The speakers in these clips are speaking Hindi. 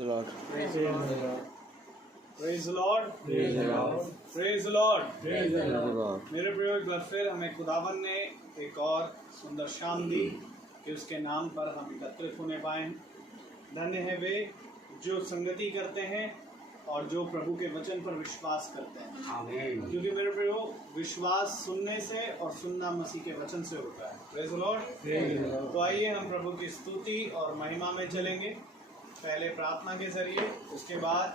the Lord. Praise the Lord. Praise the Lord. Praise the Lord. Praise the Lord. Praise the Praise the Lord. Lord. मेरे प्रियो, एक बार फिर हमें खुदावन ने एक और सुंदर शाम दी कि उसके नाम पर हम एकत्रित होने पाए। धन्य है वे जो संगति करते हैं और जो प्रभु के वचन पर विश्वास करते हैं, आमीन। क्योंकि मेरे प्रियो, विश्वास सुनने से और सुनना मसीह के वचन से होता है। Praise the Lord. Praise the Lord. तो आइए हम प्रभु की स्तुति और महिमा में चलेंगे, पहले प्रार्थना के जरिए, उसके बाद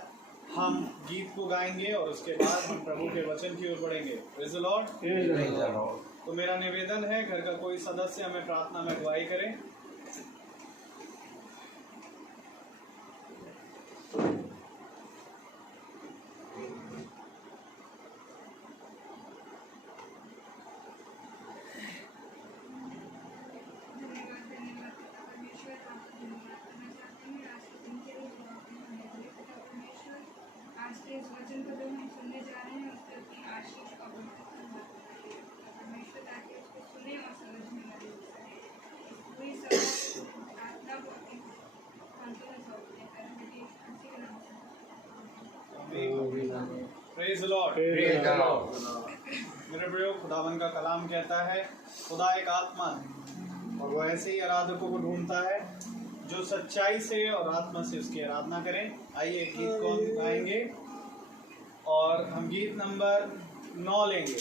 हम गीत को गाएंगे और उसके बाद हम प्रभु के वचन की ओर बढ़ेंगे। Praise the Lord. Praise the Lord. तो मेरा निवेदन है, घर का कोई सदस्य हमें प्रार्थना में अगुवाई करे। आज के इस वचन को जो हम सुनने जा रहे हैं उसके अपनी आशीष और बरकत परमेश्वर ताकि उसको सुने और समझने लगे। पूरी प्रार्थना को अपनी हाथों में सौंपते हैं। हंसी के नाम से praise the Lord. Praise the Lord. मेरे प्रियो, खुदावन का कलाम कहता है, खुदा एक आत्मा है और वो ऐसे ही आराधकों को ढूंढता है जो सच्चाई से और आत्मा से उसकी आराधना करें। आइए एक गीत को हम गाएंगे और हम गीत नंबर 9 लेंगे।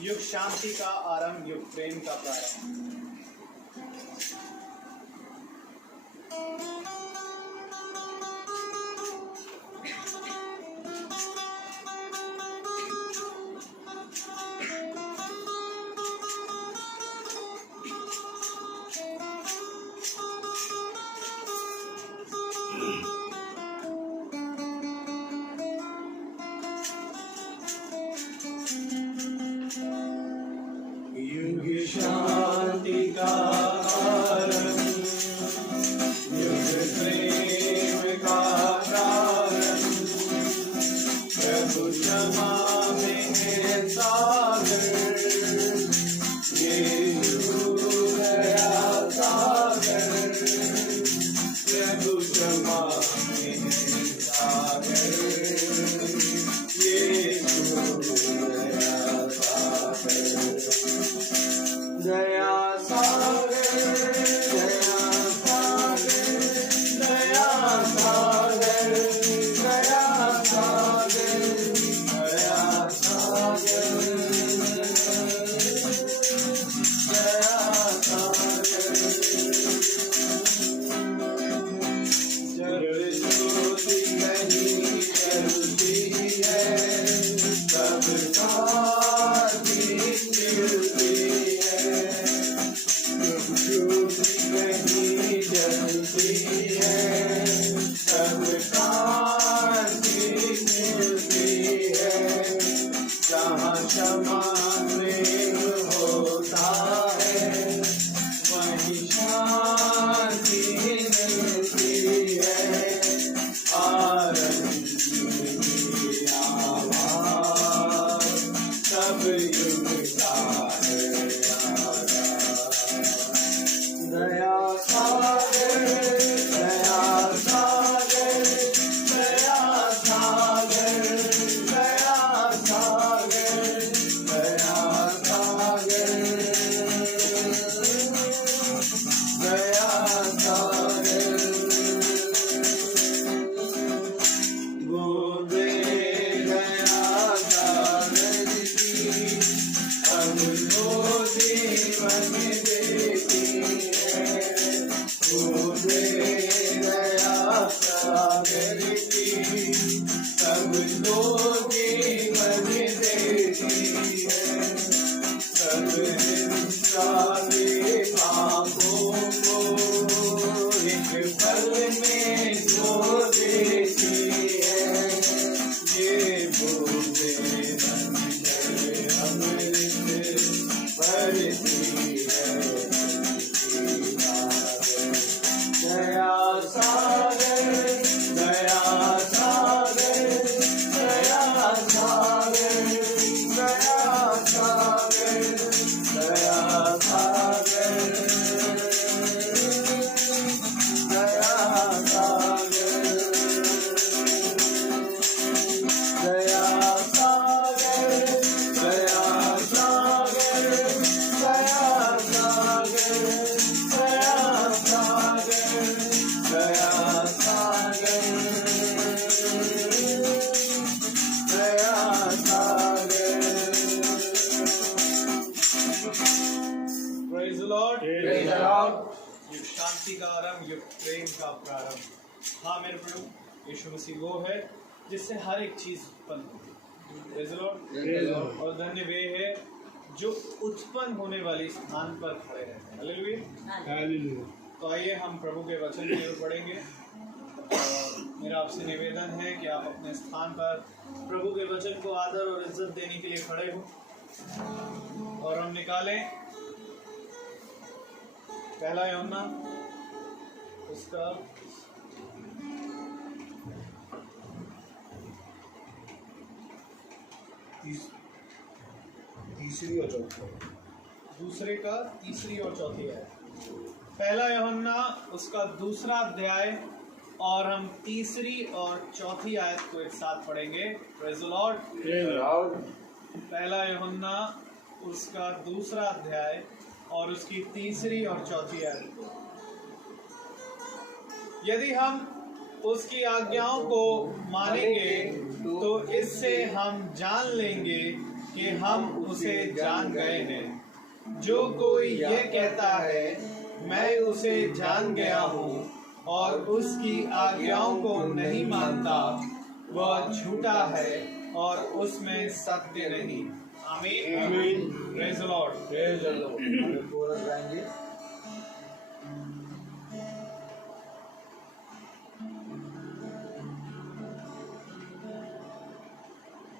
युग शांति का आरंभ, युग प्रेम का प्रारंभ। युग शांति का आरंभ, युग प्रेम का प्रारंभ, प्रभु क्षमा में है सागर, ये युग गया सागर, प्रभु क्षमा में है सागर, ये युग गया सागर। दया सागर, दया सागर, दया सागर, दया सागर, दया सागर, दया सागर। जब ज्योति कहीं जलती है तब कांति खिलती है, जब ज्योति कहीं जलती है तब कांति खिलती है, जहाँ क्षमा प्रेम होता है वहीं शांति मिलती है। आरंभ की आवाज सब युग का है आगाज। दया सागर, दया सागर, दया सागर, दया सागर, दया सागर, दया सागर। गोदे गया कागज की अब तो जीवन देती है, गोदे गया कागज की अब तो जीवन देती है, सब हिंसा के पापों को एक पल में धो देती है, ये बूंदे बन गए अमृत भरती है दया सागर, दया सागर, दया हाँ मेरे प्रभु, यीशु मसीह वो है जिससे हर एक चीज उत्पन्न होती है। Praise the Lord। और धन्य वे है जो उत्पन्न होने वाली स्थान पर खड़े रहते हैं। हालेलुया। तो आइए हम प्रभु के वचन की ओर बढ़ेंगे। और मेरा आपसे निवेदन है कि आप अपने स्थान पर प्रभु के वचन को आदर और इज्जत देने के लिए खड़े हो। और हम निकालें पहला यूहन्ना उसका तीसरी और चौथी, दूसरे का तीसरी और चौथी है। पहला यूहन्ना उसका दूसरा अध्याय और हम तीसरी और चौथी आयत को एक साथ पढ़ेंगे। Praise the Lord. पहला यूहन्ना उसका दूसरा अध्याय और उसकी तीसरी और चौथी आयत। यदि हम उसकी आज्ञाओं को मानेंगे तो इससे हम जान लेंगे कि हम उसे जान गए हैं। जो कोई ये कहता है मैं उसे जान गया हूँ और उसकी आज्ञाओं को नहीं मानता, वह झूठा है और उसमें सत्य नहीं। आमीन। Praise the Lord. कोरस गाएंगे।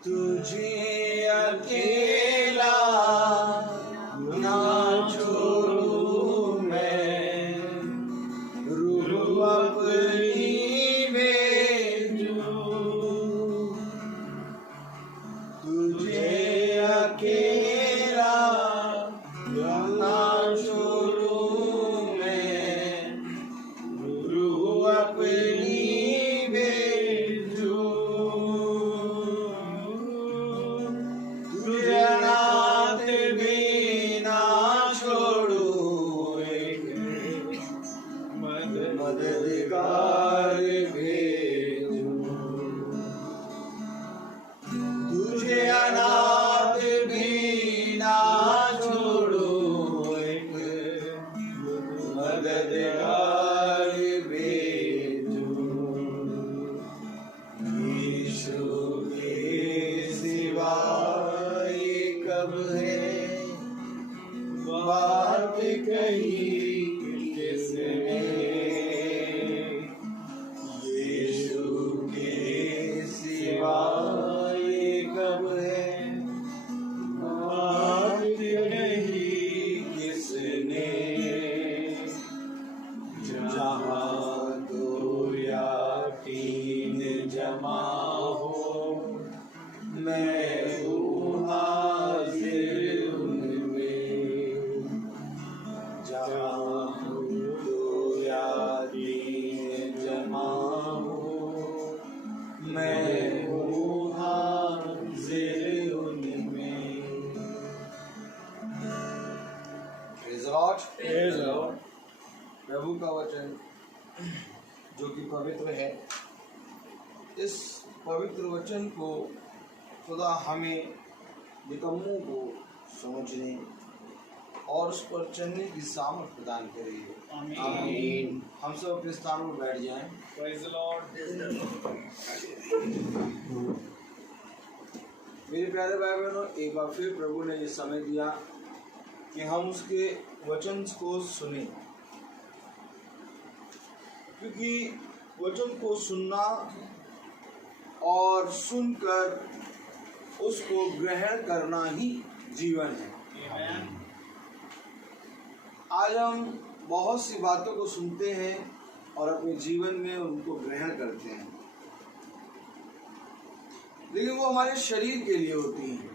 तुझे अकेला ना छोड़ूं मैं, रूह अपनी भेजूं। तुझे अकेला ना छोड़ूं मैं, रूह अपनी भेजूं। तुझे अनाथ भी ना छोड़ूं, एक मददगार भेजूं। तुझे अनाथ भी ना छोड़ूं, एक मददगार भेजूं। यीशु के सिवा ये कब है बात कही किसने? यीशु के सिवा ये कब है बात कही किसने? जहाँ दो या तीन जमा हो, मैं हूँ हाजिर उनमें। जहाँ दो या तीन जमा हो, मैं हूँ हाजिर उनमें। Praise the Lord। प्रभु का वचन जो कि पवित्र है, इस पवित्र वचन को खुदा हमें निकम्मों को समझने और उस पर चलने की सामर्थ प्रदान करेगी। आमीन। हम सब अपने स्थानों पर बैठ जाएं। Praise the Lord। मेरे प्यारे भाई बहनों, एक बार फिर प्रभु ने ये समय दिया कि हम उसके वचन को सुने, क्योंकि वचन को सुनना और सुनकर उसको ग्रहण करना ही जीवन है। आज हम बहुत सी बातों को सुनते हैं और अपने जीवन में उनको ग्रहण करते हैं, लेकिन वो हमारे शरीर के लिए होती हैं।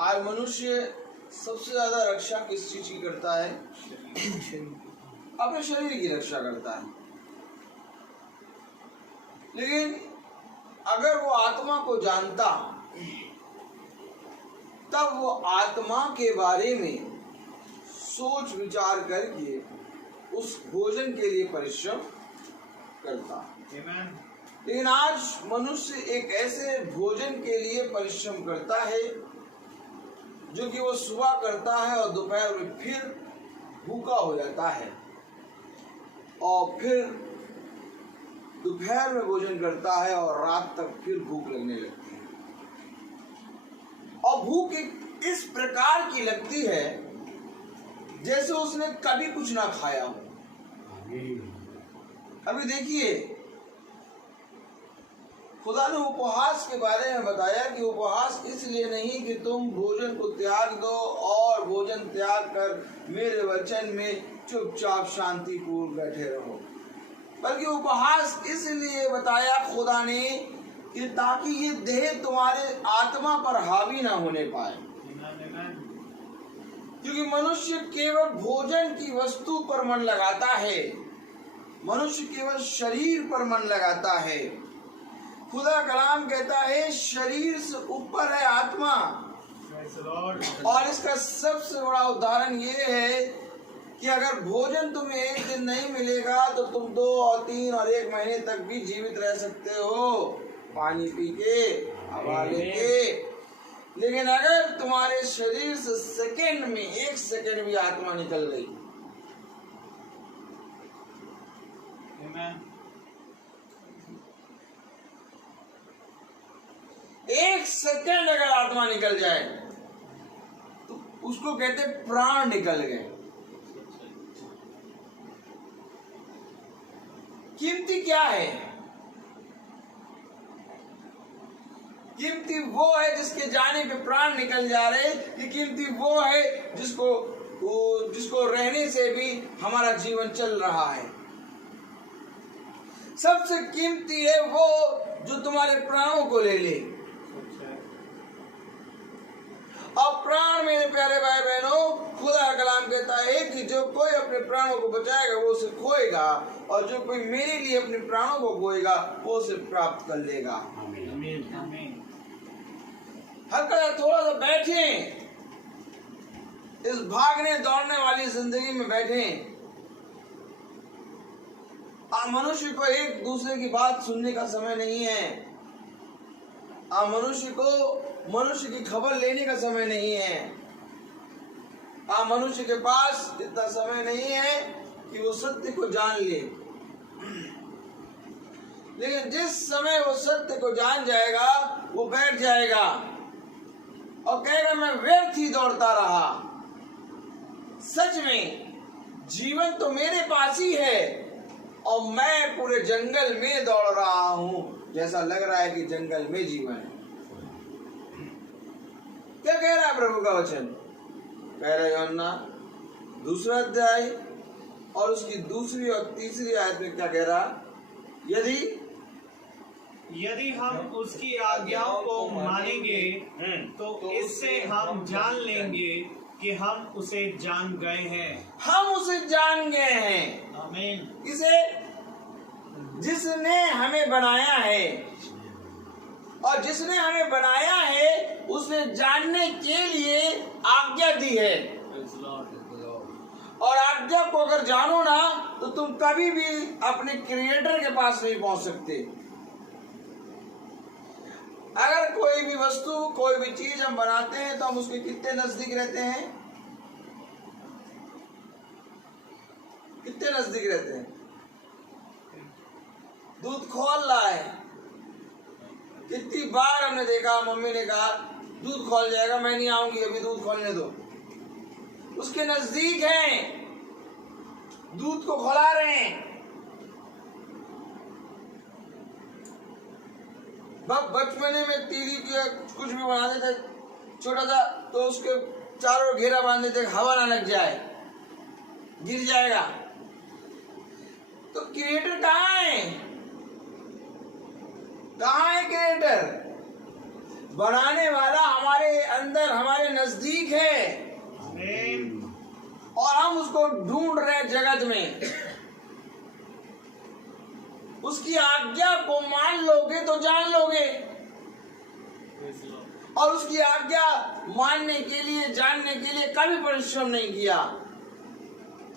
आज मनुष्य सबसे ज्यादा रक्षा किस चीज की करता है? अपने शरीर की रक्षा करता है। लेकिन अगर वो आत्मा को जानता, तब वो आत्मा के बारे में सोच विचार करके उस भोजन के लिए परिश्रम करता। लेकिन आज मनुष्य एक ऐसे भोजन के लिए परिश्रम करता है जो कि वो सुबह करता है और दोपहर में फिर भूखा हो जाता है, और फिर दोपहर में भोजन करता है और रात तक फिर भूख लगने लगती है। और भूख इस प्रकार की लगती है जैसे उसने कभी कुछ ना खाया हो। अभी देखिए, खुदा ने उपवास के बारे में बताया कि उपवास इसलिए नहीं कि तुम भोजन को त्याग दो और भोजन त्याग कर मेरे वचन में चुपचाप शांतिपूर्वक बैठे रहो, बल्कि उपवास इसलिए बताया खुदा ने कि ताकि ये देह तुम्हारे आत्मा पर हावी ना होने पाए। क्योंकि मनुष्य केवल भोजन की वस्तु पर मन लगाता है, मनुष्य केवल शरीर पर मन लगाता है। खुदा कलाम कहता है शरीर से ऊपर है आत्मा। और इसका सबसे बड़ा उदाहरण ये है कि अगर भोजन तुम्हें एक दिन नहीं मिलेगा तो तुम 2 और 3 और 1 महीने तक भी जीवित रह सकते हो, पानी पी के, हवा लेके। लेकिन अगर तुम्हारे शरीर से सेकंड में 1 सेकंड भी आत्मा निकल गई, एक सेकंड अगर आत्मा निकल जाए तो उसको कहते प्राण निकल गए। कीमती क्या है? कीमती वो है जिसके जाने पे प्राण निकल जा रहे। ये कीमती वो है जिसको रहने से भी हमारा जीवन चल रहा है। सबसे कीमती है वो जो तुम्हारे प्राणों को ले ले। और प्राण, मेरे प्यारे भाई बहनों, खुदा का कलाम कहता है कि जो कोई अपने प्राणों को बचाएगा वो उसे खोएगा, और जो कोई मेरे लिए अपने प्राणों को खोएगा वो उसे प्राप्त कर लेगा। हर कदर थोड़ा सा बैठे, इस भागने दौड़ने वाली जिंदगी में बैठे। मनुष्य को एक दूसरे की बात सुनने का समय नहीं है। मनुष्य की खबर लेने का समय नहीं है। मनुष्य के पास इतना समय नहीं है कि वो सत्य को जान ले। लेकिन जिस समय वो सत्य को जान जाएगा वो बैठ जाएगा और कहेगा मैं व्यर्थ ही दौड़ता रहा। सच में जीवन तो मेरे पास ही है और मैं पूरे जंगल में दौड़ रहा हूं, जैसा लग रहा है कि जंगल में जीवन है। क्या कह रहा है प्रभु का वचन? कह रहा है यूहन्ना 2 अध्याय और उसकी 2 और 3 आयत में क्या कह रहा? यदि हम उसकी आज्ञाओं को मानेंगे तो इससे हम जान लेंगे कि हम उसे जान गए हैं। हम उसे जान गए हैं। आमीन। इसे जिसने हमें बनाया है, और जिसने हमें बनाया है उसने जानने के लिए आज्ञा दी है। और आज्ञा को अगर जानो ना तो तुम कभी भी अपने क्रिएटर के पास नहीं पहुंच सकते। अगर कोई भी वस्तु, कोई भी चीज हम बनाते हैं तो हम उसके कितने नजदीक रहते हैं? कितने नजदीक रहते हैं? दूध खोल रहा है, कितनी बार हमने देखा, मम्मी ने कहा दूध खोल जाएगा, मैं नहीं आऊंगी, अभी दूध खोलने दो। उसके नजदीक हैं, दूध को खोला रहे हैं। बचपने में तीली की कुछ भी बनाते थे छोटा सा, तो उसके चारों घेरा बांधते थे, हवा ना लग जाए, गिर जाएगा। तो क्रिएटर कहाँ है? कहाँ है क्रिएटर? बनाने वाला हमारे अंदर, हमारे नजदीक है और हम उसको ढूंढ रहे हैं जगत में। उसकी आज्ञा को मान लोगे तो जान लोगे, और उसकी आज्ञा मानने के लिए, जानने के लिए कभी परिश्रम नहीं किया।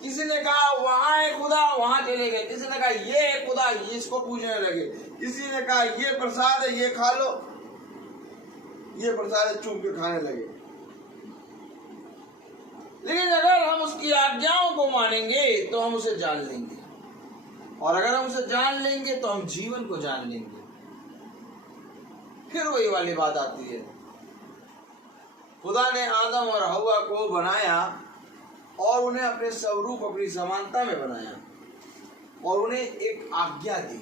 किसी ने कहा वहां है खुदा, वहां चले गए। किसी ने कहा ये है खुदा, इसको पूजने लगे। किसी ने कहा ये प्रसाद है, ये खा लो, ये प्रसाद है, चूम के खाने लगे। लेकिन अगर हम उसकी आज्ञाओं को मानेंगे तो हम उसे जान लेंगे। और अगर हम उसे जान लेंगे तो हम जीवन को जान लेंगे। फिर वही वाली बात आती है, खुदा ने आदम और हव्वा को बनाया और उन्हें अपने स्वरूप अपनी समानता में बनाया और उन्हें एक आज्ञा दी।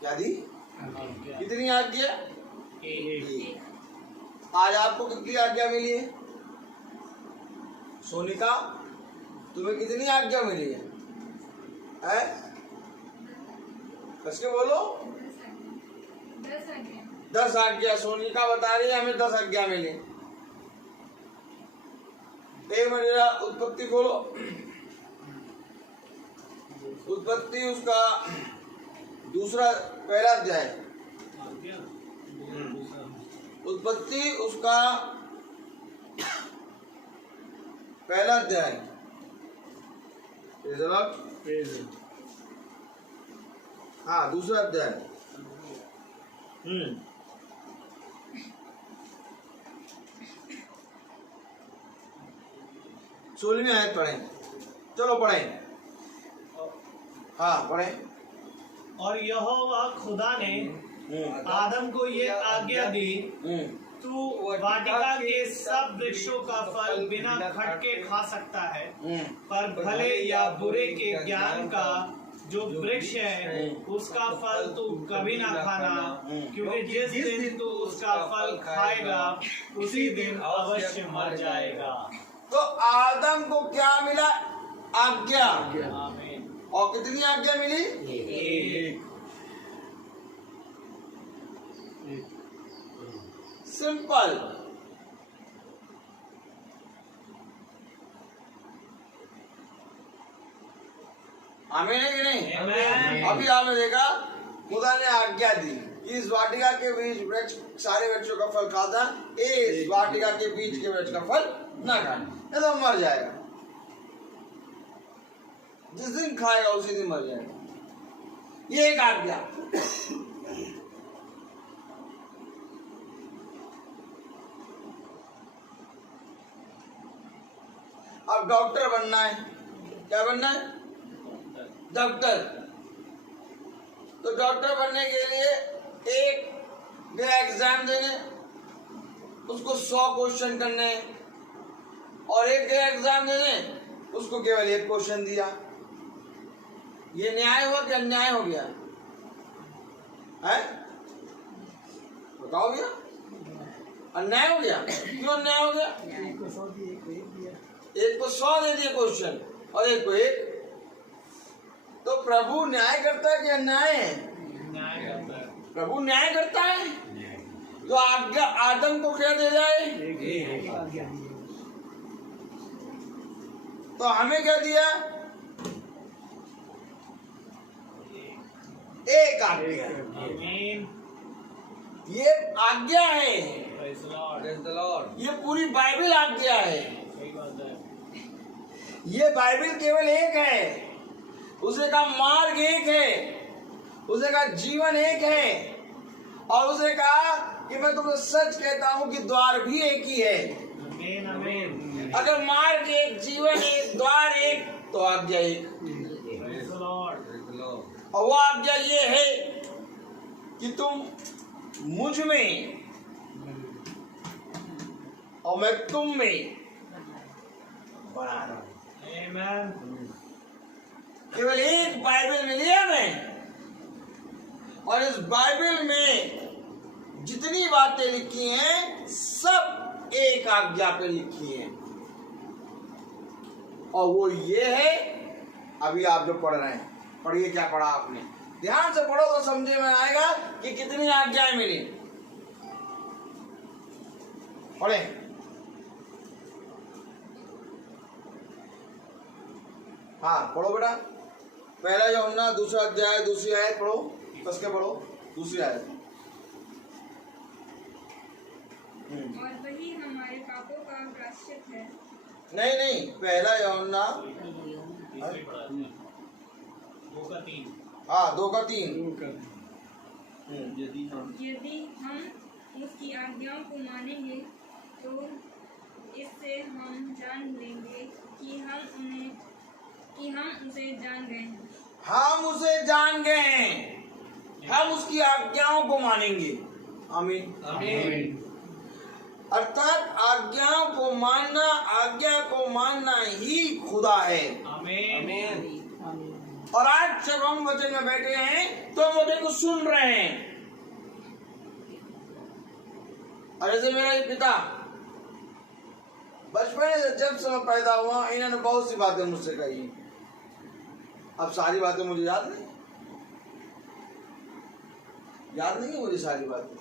क्या दी? कितनी आज्ञा? एक। आज आपको कितनी आज्ञा मिली है? सोनिका, तुम्हें कितनी आज्ञा मिली है? कसके बोलो। 10 आज्ञा। सोनिका बता रही है हमें 10 आज्ञा मिली। एक मिनट, उत्पत्ति खोलो। उत्पत्ति उसका पहला अध्याय। उत्पत्ति उसका पहला अध्याय। हाँ, दूसरा अध्याय। 16वीं आयत पढ़ें। चलो पढ़ें। हाँ पढ़ें। और यहोवा खुदा ने आदम को ये आज्ञा दी, तू वाटिका के सब वृक्षों का फल बिना खटके खा सकता है, पर भले या बुरे के ज्ञान का जो वृक्ष है उसका फल तू कभी ना खाना, क्योंकि जिस दिन तू उसका फल खाएगा उसी दिन अवश्य मर जाएगा। तो आदम को क्या मिला? आज्ञा। और कितनी आज्ञा मिली? एक। सिंपल। आमीन है कि नहीं? अभी आपने देखा, खुदा ने आज्ञा दी इस वाटिका के बीच वृक्ष सारे वृक्षों का फल खाता, इस वाटिका के बीच के वृक्ष का फल ना खाए, नहीं तो मर जाएगा। जिस दिन खाएगा उसी दिन मर जाएगा। ये एक आज्ञा। अब डॉक्टर बनना है। क्या बनना है? डॉक्टर। तो डॉक्टर बनने के लिए एक गया एग्जाम देने, उसको 100 क्वेश्चन करने, और एक गया एग्जाम देने, उसको केवल 1 क्वेश्चन दिया। ये न्याय हुआ कि अन्याय हो गया? है? बताओ भैया, अन्याय हो गया। क्यों अन्याय हो गया? एक को 100 दे दिए क्वेश्चन और एक को 1। तो प्रभु न्याय करता है कि अन्याय है? न्याय करता है। प्रभु न्याय करता है। तो आज्ञा आदम को क्या दे जाए? तो हमें क्या दिया? एक आज्ञा। ये आज्ञा है। ये पूरी बाइबल आज्ञा है। ये बाइबल केवल एक है। उसे का मार्ग एक है, उसे का जीवन एक है, और उसे कहा कि मैं तुमसे सच कहता हूं कि द्वार भी एक ही है। आमीन, आमीन। अगर मार्ग एक, जीवन एक, द्वार एक, तो आज्ञा एक। और वो आज्ञा ये है कि तुम मुझ में और मैं तुम में बना रहा हूं। केवल एक बाइबल मिली है हमें, और इस बाइबल में जितनी बातें लिखी हैं सब एक आज्ञा पे लिखी हैं, और वो ये है। अभी आप जो पढ़ रहे हैं, पढ़िए क्या पढ़ा आपने, ध्यान से पढ़ो तो समझे में आएगा कि कितनी आज्ञाएं मिली। पढ़े। हाँ पढ़ो बेटा। पहला यूहन्ना दूसरा अध्याय दूसरी आयत पढ़ो, कस के पढ़ो दूसरी आयत। और वही हमारे पापों का प्रायश्चित है। नहीं, पहला यूहन्ना 2:3। हाँ 2:3। यदि हम उसकी आज्ञाओं को मानेंगे तो इससे हम जान लेंगे कि हम उसे जान गए हैं। हम उसे जान गए हैं, हम उसकी आज्ञाओं को मानेंगे। आमीन आमीन। अर्थात आज्ञाओं को मानना, आज्ञा को मानना ही खुदा है। आमीन। और आज जब हम वचन में बैठे हैं तो हम वचन को सुन रहे हैं। और जैसे मेरा ये पिता बचपन से जब से मैं पैदा हुआ, इन्होंने बहुत सी बातें मुझसे कही। अब सारी बातें मुझे याद नहीं है मुझे सारी बातें।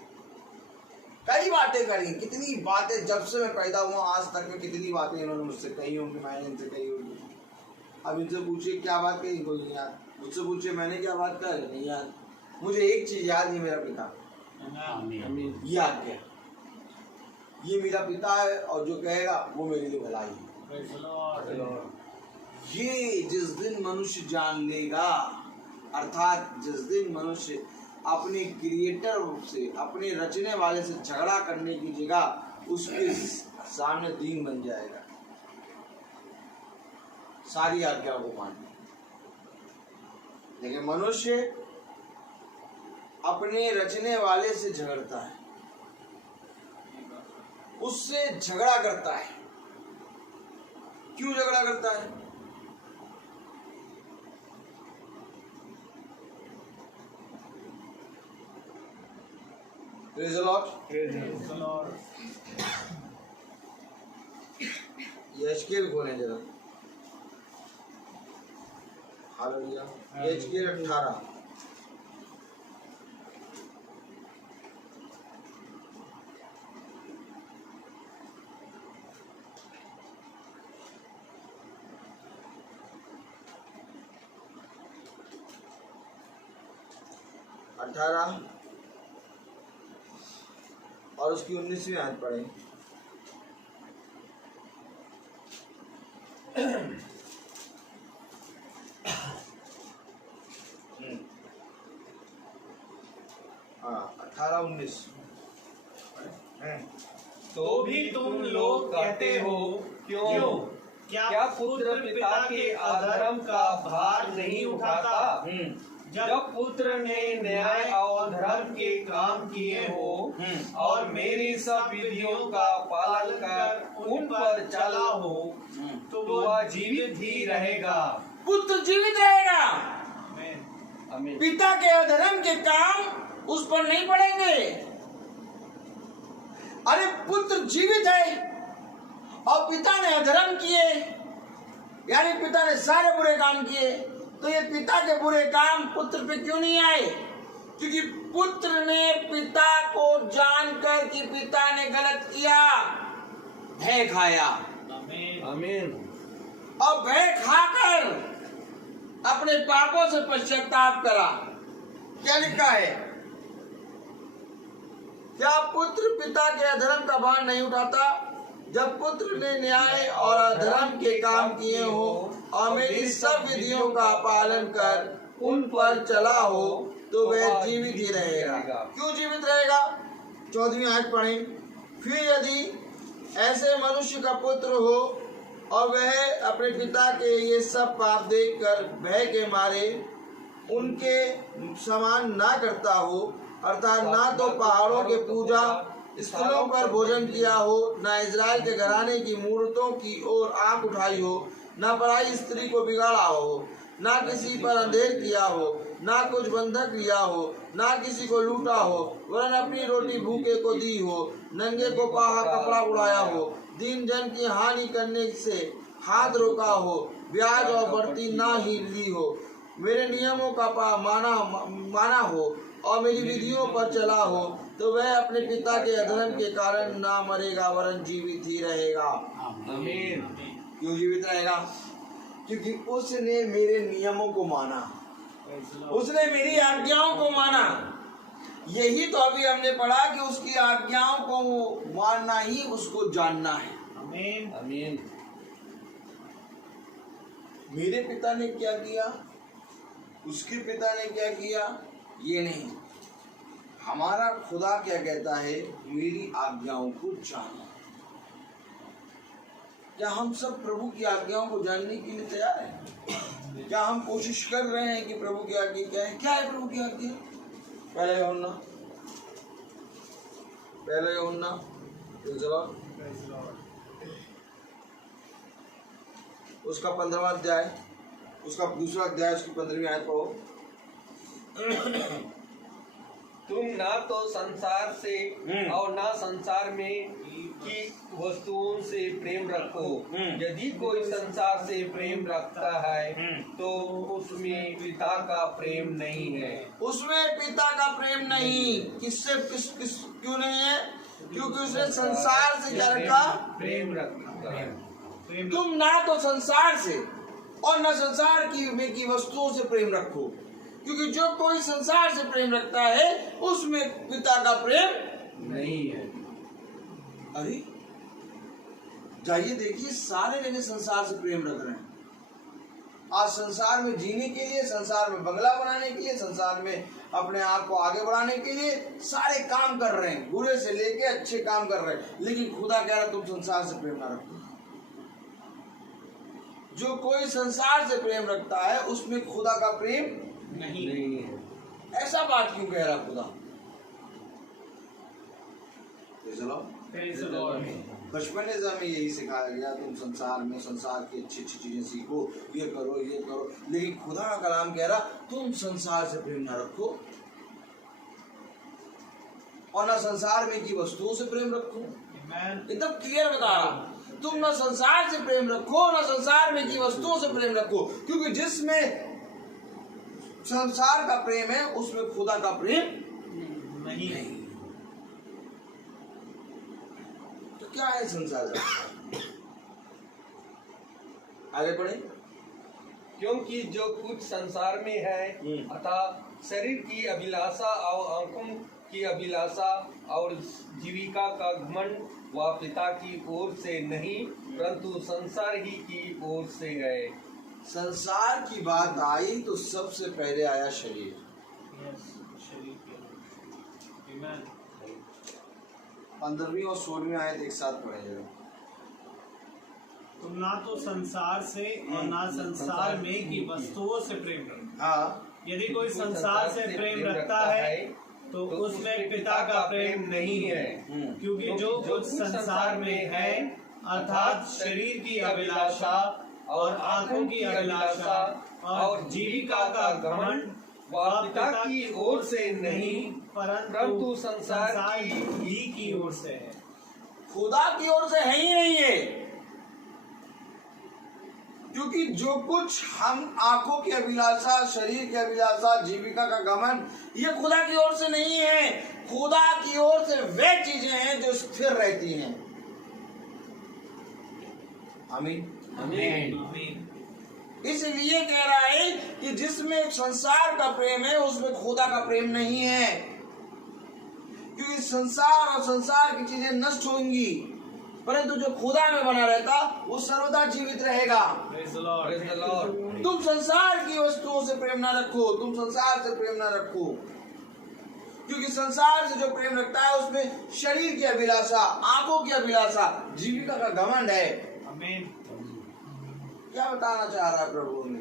कई बातें करी, कितनी बातें जब से मैं पैदा हुआ आज तक में, कितनी बातें इन्होंने मुझसे कही होंगी, मैंने इनसे कही होंगी। अब इनसे पूछिए क्या बात कही, कोई नहीं याद। मुझसे पूछिए मैंने क्या बात कही, नहीं याद। मुझे एक चीज याद नहीं, मेरा पिता। ये आज्ञा, ये मेरा पिता है और जो कहेगा वो मेरे लिए भलाई है। ये जिस दिन मनुष्य जान लेगा, अर्थात जिस दिन मनुष्य अपने क्रिएटर से, अपने रचने वाले से झगड़ा करने की जगह उसके सामने दीन बन जाएगा, सारी आज्ञा को मानने। लेकिन मनुष्य अपने रचने वाले से झगड़ता है, उससे झगड़ा करता है। क्यों झगड़ा करता है? Praise the Lord. यशकेल खोलें जरा। हालेलुया। यशकेल 18। और उसकी 19वीं आयत पढ़ें। हाँ, 18-19। तो भी तुम लोग कहते हो, क्यों? क्या पुत्र पिता के अधर्म का भार नहीं उठाता? जब पुत्र ने न्याय और धर्म के काम किए हो और मेरी सब विधियों का पालन कर उन पर चला हो, तो वह जीवित ही रहेगा। पुत्र जीवित रहेगा। आमीन। पिता के अधर्म के काम उस पर नहीं पड़ेंगे। अरे पुत्र जीवित है और पिता ने अधर्म किए, यानी पिता ने सारे बुरे काम किए, तो ये पिता के बुरे काम पुत्र पे क्यों नहीं आए? क्योंकि पुत्र ने पिता को जानकर कि पिता ने गलत किया भय खाया। आमीन। और भय खाकर अपने पापों से पश्चाताप करा। क्या लिखा है? क्या पुत्र पिता के अधर्म का भार नहीं उठाता? जब पुत्र ने न्याय और अधर्म के काम किए हो और मेरी सब विधियों का पालन कर उन पर चला हो, तो वह जीवित ही रहेगा। क्यों जीवित रहेगा? 14वीं आयत पढ़ें। फिर यदि ऐसे मनुष्य का पुत्र हो और वह अपने पिता के ये सब पाप देखकर भय के मारे उनके समान ना करता हो, अर्थात ना तो पहाड़ों के पूजा स्थलों पर भोजन किया हो, ना इजराइल के घराने की मूर्तों की ओर आंख उठाई हो, ना पराई स्त्री को बिगाड़ा हो, ना किसी पर अंधेर किया हो, ना कुछ बंधक लिया हो, ना किसी को लूटा हो, वरन अपनी रोटी भूखे को दी हो, नंगे को कपड़ा उड़ाया हो, दीन जन की हानि करने से हाथ रोका हो, ब्याज और बढ़ती ना ही ली हो, मेरे नियमों का माना हो और मेरी विधियों पर चला हो, तो वह अपने पिता के अधर्म के कारण ना मरेगा वरन जीवित ही रहेगा। आमीन। क्यों जीवित रहेगा? क्योंकि उसने मेरे नियमों को माना, उसने मेरी आज्ञाओं को माना। यही तो अभी हमने पढ़ा कि उसकी आज्ञाओं को मानना ही उसको जानना है। आमीन। आमीन। मेरे पिता ने क्या किया, उसके पिता ने क्या किया, ये नहीं। हमारा खुदा क्या कहता है? मेरी आज्ञाओं को जानो। क्या हम सब प्रभु की आज्ञाओं को जानने के लिए तैयार हैं? क्या हम कोशिश कर रहे हैं कि प्रभु की आज्ञा क्या है? क्या है प्रभु की आज्ञा? पहला यूहन्ना उसका 15वां अध्याय, उसका दूसरा अध्याय, उसकी 15वीं आयत पढ़ो। तुम ना तो संसार से और ना संसार में की वस्तुओं से प्रेम रखो। यदि कोई संसार से प्रेम रखता है तो उसमें पिता का प्रेम नहीं है। उसमें पिता का प्रेम नहीं। किससे किस क्यों नहीं है? क्योंकि उसने संसार से क्या रखा? प्रेम रखा है। तुम ना तो संसार से और न संसार की वस्तुओं से प्रेम रखो, क्योंकि जो कोई संसार से प्रेम रखता है उसमें पिता का प्रेम नहीं है। अरे जाइए देखिए, सारे जगह संसार से प्रेम रख रहे हैं। आज संसार में जीने के लिए, संसार में बंगला बनाने के लिए, संसार में अपने आप को आगे बढ़ाने के लिए सारे काम कर रहे हैं, बुरे से लेके अच्छे काम कर रहे हैं। लेकिन खुदा कह रहा है तुम संसार से प्रेम ना रखो। जो कोई संसार से प्रेम रखता है उसमें खुदा का प्रेम नहीं है। ऐसा बात क्यों कह रहा खुदा? बचपन से हमें यही सिखाया गया, तुम संसार में संसार की अच्छी अच्छी चीजें सीखो, ये करो ये करो। लेकिन खुदा का कलाम कह रहा तुम संसार से प्रेम ना रखो और ना संसार में की वस्तुओं से प्रेम रखो। एकदम क्लियर बता रहा, तुम ना संसार से प्रेम रखो ना संसार में की वस्तुओं से प्रेम रखो, क्योंकि जिसमें संसार का प्रेम है उसमें खुदा का प्रेम नहीं है। तो क्या है संसार का? आगे बढ़े। क्योंकि जो कुछ संसार में है अतः शरीर की अभिलाषा और आंखों की अभिलाषा और जीविका का घमंड वह पिता की ओर से नहीं परंतु संसार ही की ओर से है। संसार की बात आई तो सबसे पहले आया शरीर। 15वीं और 16वीं आयत एक साथ पढ़ेंगे। तुम ना तो संसार से और ना संसार में की वस्तुओं से प्रेम रखो। हाँ, यदि कोई संसार से प्रेम रखता है तो उसमें पिता का प्रेम नहीं है, क्योंकि जो कुछ संसार में है अर्थात शरीर की अभिलाषा और आंखों की अभिलाषा और जीविका का घमंड वह पिता की ओर से नहीं परंतु संसार ही की ओर से है। खुदा की ओर से है ही नहीं है, क्योंकि जो कुछ हम आंखों की अभिलाषा, शरीर की अभिलाषा, जीविका का घमंड, ये खुदा की ओर से नहीं है। खुदा की ओर से वे चीजें हैं जो स्थिर रहती हैं। आमीन आमीन। इसलिए कह रहा है कि जिसमें संसार का प्रेम है उसमें खुदा का प्रेम नहीं है, क्योंकि संसार और संसार की चीजें नष्ट होंगी परंतु जो खुदा में बना रहता वो सर्वदा जीवित रहेगा। तुम संसार की वस्तुओं से प्रेम ना रखो, तुम संसार से प्रेम ना रखो, क्योंकि संसार से जो प्रेम रखता है उसमें शरीर की अभिलाषा, आंखों की अभिलाषा, जीविका का घमंड है। आमीन। क्या बताना चाह रहा है प्रभु ने?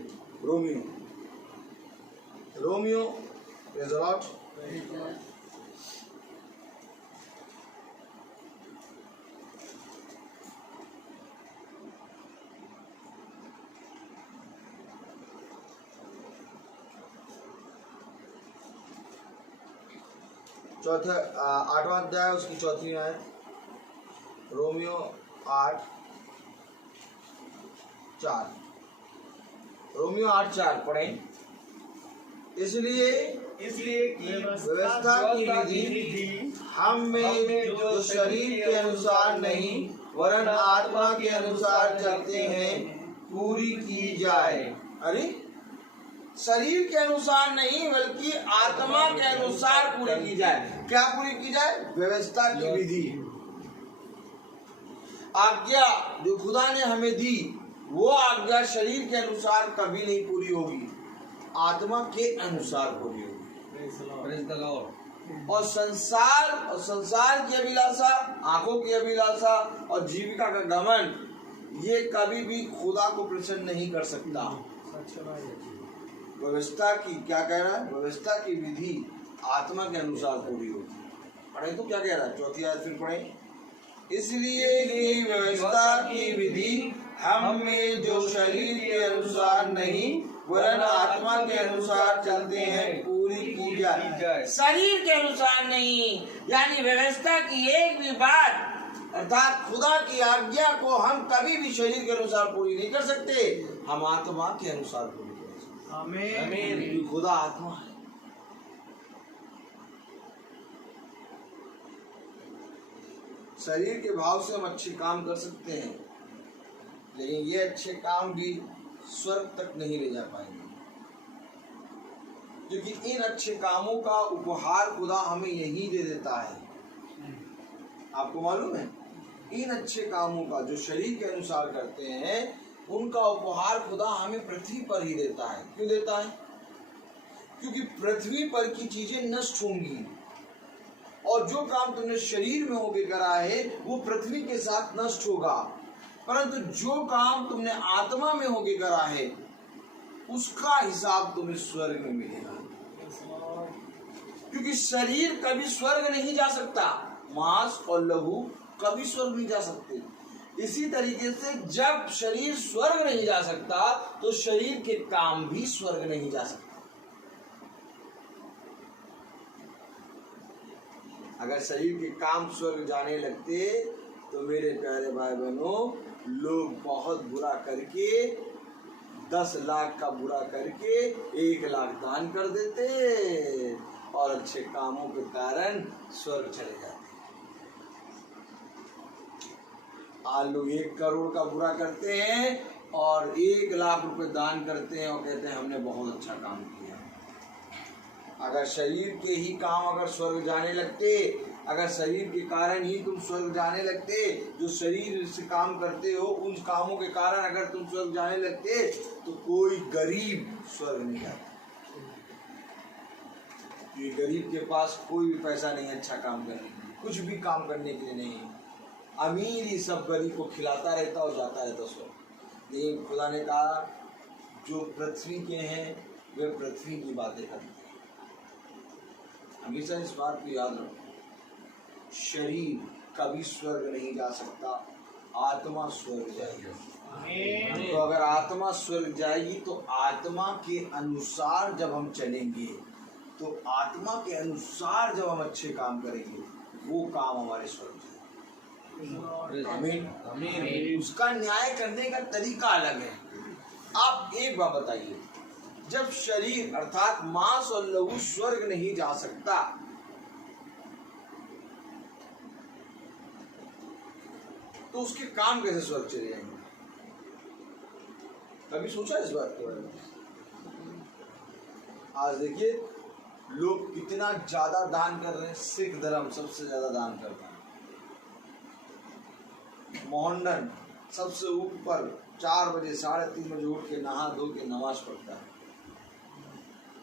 Romeo praise the Lord. चौथा 8वां अध्याय उसकी 4वीं आयत, रोमियो 8:4। रोमियो 8:4 पढ़ें। इसलिए कि व्यवस्था की विधि हम में जो शरीर के अनुसार नहीं वरन आत्मा के अनुसार चलते हैं पूरी की जाए। अरे शरीर के अनुसार नहीं बल्कि आत्मा के अनुसार पूरी की जाए। क्या पूरी की जाए? व्यवस्था की विधि, आज्ञा जो खुदा ने हमें दी वो आज्ञा शरीर के अनुसार कभी नहीं पूरी होगी, आत्मा के अनुसार पूरी होगी। और संसार की अभिलाषा, आंखों की अभिलाषा और जीविका का घमंड ये कभी भी खुदा को प्रसन्न नहीं कर सकता। व्यवस्था की क्या कह रहा है? व्यवस्था की विधि आत्मा के अनुसार पूरी होती है। पढ़े तो क्या कह रहा है? चौथी आयत फिर पढ़े। इसलिए कि व्यवस्था की विधि हम में जो शरीर के अनुसार नहीं वरन आत्मा के अनुसार चलते हैं पूरी की जाए। शरीर के अनुसार नहीं, यानी व्यवस्था की एक भी बात अर्थात खुदा की आज्ञा को हम कभी भी शरीर के अनुसार पूरी नहीं कर सकते, हम आत्मा के अनुसार पूरी कर सकते। आमीन। क्योंकि खुदा आत्मा है। शरीर के भाव से हम अच्छे काम कर सकते हैं, लेकिन ये अच्छे काम भी स्वर्ग तक नहीं ले जा पाएंगे, क्योंकि इन अच्छे कामों का उपहार खुदा हमें यही दे देता है। आपको मालूम है, इन अच्छे कामों का जो शरीर के अनुसार करते हैं उनका उपहार खुदा हमें पृथ्वी पर ही देता है। क्यों देता है? क्योंकि पृथ्वी पर की चीजें नष्ट होंगी और जो काम तुमने शरीर में होके करा है वो पृथ्वी के साथ नष्ट होगा, परंतु जो काम तुमने आत्मा में होके करा है उसका हिसाब तुम्हें स्वर्ग में मिलेगा। क्योंकि शरीर कभी स्वर्ग नहीं जा सकता, मांस और लहू कभी स्वर्ग नहीं जा सकते। इसी तरीके से जब शरीर स्वर्ग नहीं जा सकता तो शरीर के काम भी स्वर्ग नहीं जा सकते। अगर शरीर के काम स्वर्ग जाने लगते तो मेरे प्यारे भाई बहनों, लोग बहुत बुरा करके 10 लाख का बुरा करके 1 लाख दान कर देते और अच्छे कामों के कारण स्वर्ग चले जाते। आज लोग 1 करोड़ का बुरा करते हैं और 1 लाख रुपए दान करते हैं और कहते हैं हमने बहुत अच्छा काम किया। अगर शरीर के ही काम अगर स्वर्ग जाने लगते, अगर शरीर के कारण ही तुम स्वर्ग जाने लगते, जो शरीर से काम करते हो उन कामों के कारण अगर तुम स्वर्ग जाने लगते तो कोई गरीब स्वर्ग नहीं जाता। ये गरीब के पास कोई भी पैसा नहीं अच्छा काम करने के लिए, कुछ भी काम करने के लिए नहीं। अमीर ही सब गरीब को खिलाता रहता और जाता रहता स्वर्ग। लेकिन खुदा ने कहा जो पृथ्वी के हैं वे पृथ्वी की बातें करते हैं। हमेशा इस बात को याद रखो, शरीर कभी स्वर्ग नहीं जा सकता, आत्मा स्वर्ग जाएगी। तो अगर आत्मा स्वर्ग जाएगी तो आत्मा के अनुसार जब हम चलेंगे, तो आत्मा के अनुसार जब हम अच्छे काम करेंगे, वो काम हमारे स्वर्ग जाएगा। आमीन। उसका न्याय करने का तरीका अलग है। आप एक बात बताइए, जब शरीर अर्थात मांस और लहू स्वर्ग नहीं जा सकता, तो उसके काम कैसे स्वर्ग चले जाएंगे? कभी सोचा इस बात के बारे में? आज देखिए लोग कितना ज्यादा दान कर रहे हैं। सिख धर्म सबसे ज्यादा दान करता है। मोहम्मदन सबसे ऊपर 4 बजे 3:30 बजे उठ के नहा धो के नमाज पढ़ता है।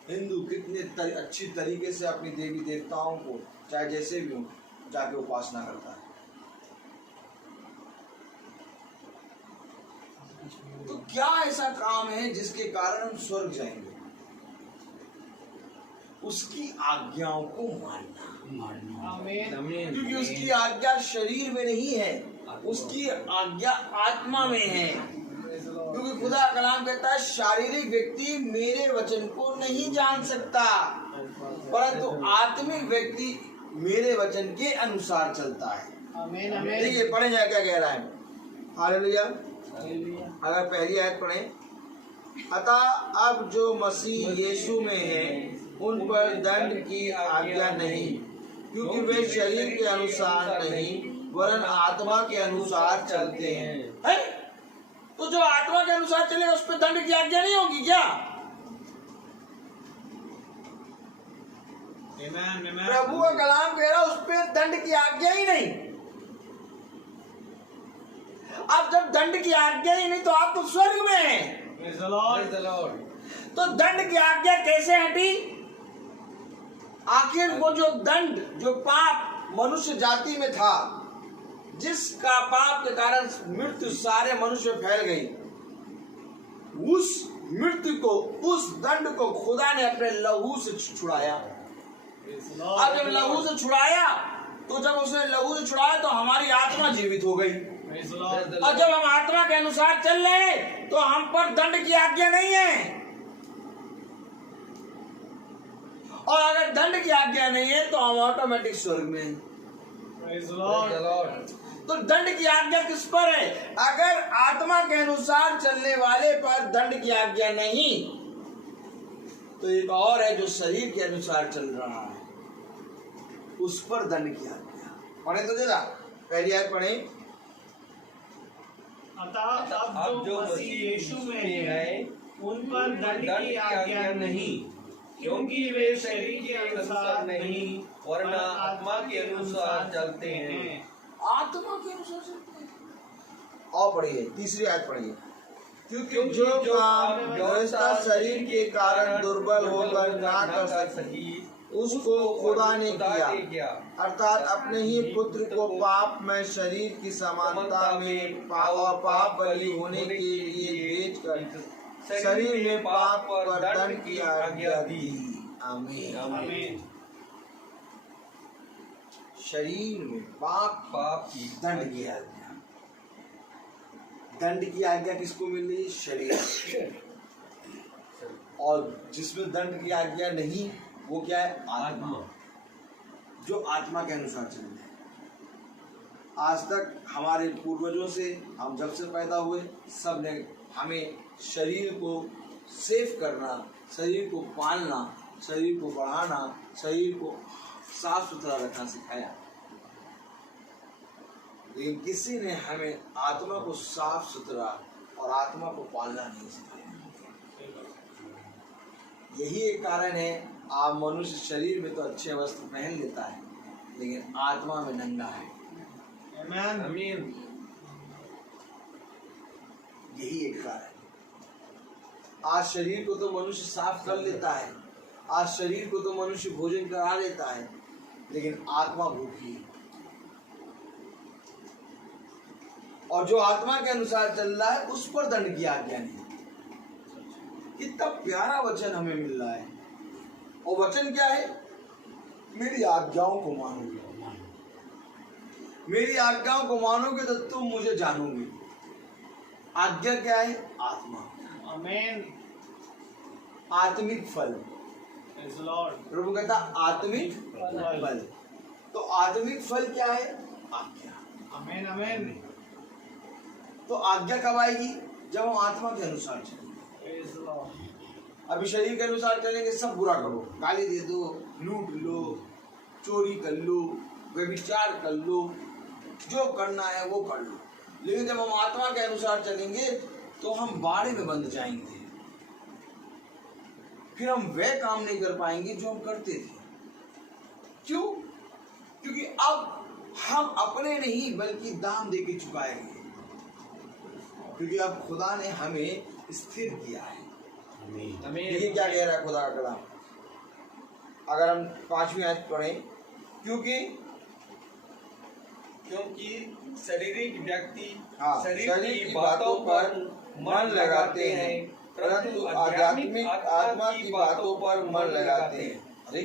हिंदू कितने अच्छी तरीके से अपनी देवी देवताओं को चाहे जैसे भी हो जाके उपासना करता है। तो क्या ऐसा काम है जिसके कारण हम स्वर्ग जाएंगे? उसकी आज्ञाओं को मानना। क्योंकि उसकी आज्ञा शरीर में नहीं है, उसकी आज्ञा आत्मा में है। क्योंकि खुदा कलाम कहता है शारीरिक व्यक्ति मेरे वचन को नहीं जान सकता, परंतु आत्मिक व्यक्ति मेरे वचन के अनुसार चलता है। देखिए पढ़े जाए क्या कह रहा है। हालेलुया। अगर पहली आयत पढ़ें, अतः अब जो मसीह यीशु में है उन पर दंड की आज्ञा नहीं, क्योंकि वे शरीर के अनुसार नहीं वरन आत्मा के अनुसार चलते हैं। तो जो आत्मा के अनुसार चले उस पर दंड की आज्ञा नहीं होगी क्या? प्रभु का कलाम कह रहा उस पर दंड की आज्ञा ही नहीं। अब जब दंड की आज्ञा ही नहीं तो आप तो स्वर्ग में हैं। तो दंड की आज्ञा कैसे हटी? आखिर वो जो दंड, जो पाप मनुष्य जाति में था, जिसका पाप के कारण मृत्यु सारे मनुष्य फैल गई, उस मृत्यु को, उस दंड को खुदा ने अपने लहू से छुड़ाया। अब जब लहू से छुड़ाया, तो जब उसने लहू से छुड़ाया तो हमारी आत्मा जीवित हो गई। और जब हम आत्मा के अनुसार चल रहे हैं तो हम पर दंड की आज्ञा नहीं है। और अगर दंड की आज्ञा नहीं है तो हम ऑटोमेटिक स्वर्ग में हैं। तो दंड की आज्ञा किस पर है? अगर आत्मा के अनुसार चलने वाले पर दंड की आज्ञा नहीं, तो एक और है जो शरीर के अनुसार चल रहा है, उस पर दंड की आज्ञा। पढ़े तो जरा पहली आयत पढ़े। अतः अब जो मसीह यीशु में है उन पर दंड की आज्ञा नहीं, क्योंकि वे शरीर के अनुसार नहीं वरना आत्मा के अनुसार चलते हैं। आत्मा के अनुसार चलते हैं। और पढ़िए तीसरी आयत पढ़िए। क्योंकि जो काम व्यवस्था शरीर के कारण दुर्बल होकर ना कर सकी, उसको खुदा ने किया, अर्थात अपने ही पुत्र को पाप में शरीर की समानता में पाप बलि होने के लिए भेजकर शरीर में पाप पर दंड की आज्ञा दी। आमीन। शरीर में पाप की दंड की आज्ञा। दंड की आज्ञा किसको मिल रही? शरीर। और जिसमें दंड की आज्ञा नहीं, वो क्या है? आत्मा, जो आत्मा के अनुसार चल रहे हैं। आज तक हमारे पूर्वजों से, हम जब से पैदा हुए, सब ने हमें शरीर को सेफ करना, शरीर को पालना, शरीर को बढ़ाना, शरीर को साफ सुथरा रखना सिखाया। लेकिन किसी ने हमें आत्मा को साफ सुथरा और आत्मा को पालना नहीं सिखाया। यही एक कारण है, आप मनुष्य शरीर में तो अच्छे वस्त्र पहन लेता है, लेकिन आत्मा में नंगा है। आमीन। यही एक कारण है। आज शरीर को तो मनुष्य साफ कर लेता है, आज शरीर को तो मनुष्य भोजन करा लेता है, लेकिन आत्मा भूखी है। और जो आत्मा के अनुसार चल रहा है, उस पर दंड की आज्ञा नहीं। कितना प्यारा वचन हमें मिल रहा है। और वचन क्या है? मेरी आज्ञाओं को मानोगे, मेरी आज्ञाओं को मानोगे तो तुम मुझे जानोगे। आज्ञा क्या है? आत्मा। आमीन। आत्मिक फल। प्रभु कहता आत्मिक फल। तो आत्मिक फल क्या है? आज्ञा। आमीन आमीन। तो आज्ञा कब आएगी? जब हम आत्मा के अनुसार चलेंगे। अभी शरीर के अनुसार चलेंगे, सब बुरा करो, गाली दे दो, लूट लो, चोरी कर लो, व्यभिचार कर लो, जो करना है वो कर लो। लेकिन जब हम आत्मा के अनुसार चलेंगे तो हम बाड़े में बंद जाएंगे, फिर हम वह काम नहीं कर पाएंगे जो हम करते थे। क्यों? क्योंकि अब हम अपने नहीं बल्कि दाम देके चुकाएंगे, क्योंकि अब खुदा ने हमें स्थिर किया है। देखिए क्या कह रहा है खुदा का कलाम। अगर हम 5वीं आयत पढ़ें, क्योंकि शारीरिक व्यक्ति शरीर की बातों पर मन लगाते हैं, परंतु आध्यात्मिक आत्मा की बातों पर मन लगाते हैं। अरे,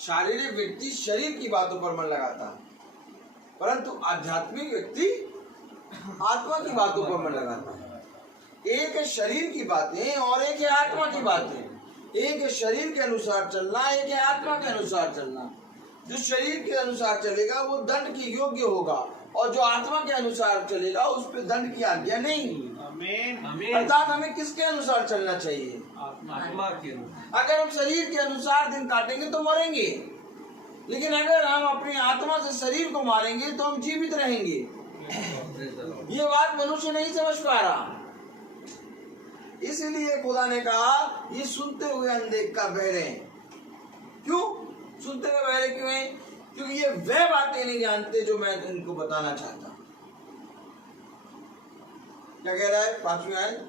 शारीरिक व्यक्ति शरीर की बातों पर मन लगाता है, परंतु आध्यात्मिक व्यक्ति आत्मा की बातों पर मन लगाता है। एक है शरीर की बातें और एक है आत्मा की बातें। एक है शरीर के अनुसार चलना, एक है आत्मा के अनुसार चलना। जो शरीर के अनुसार चलेगा वो दंड की योग्य होगा, और जो आत्मा के अनुसार चलेगा उस पर दंड की आज्ञा नहीं। आमीन। अर्थात हमें किसके अनुसार चलना चाहिए? आत्मा के अनुसार। अगर हम शरीर के अनुसार दिन काटेंगे तो मरेंगे, लेकिन अगर हम अपनी आत्मा से शरीर को मारेंगे तो हम जीवित रहेंगे। ये बात मनुष्य नहीं समझ पा रहा। इसीलिए खुदा ने कहा ये सुनते हुए अनदेखा बहरे हैं। क्यों सुनते हुए बहरे क्यों हैं? क्योंकि ये वह बातें नहीं जानते जो मैं इनको बताना चाहता हूं। क्या कह रहा है 5वीं आयत?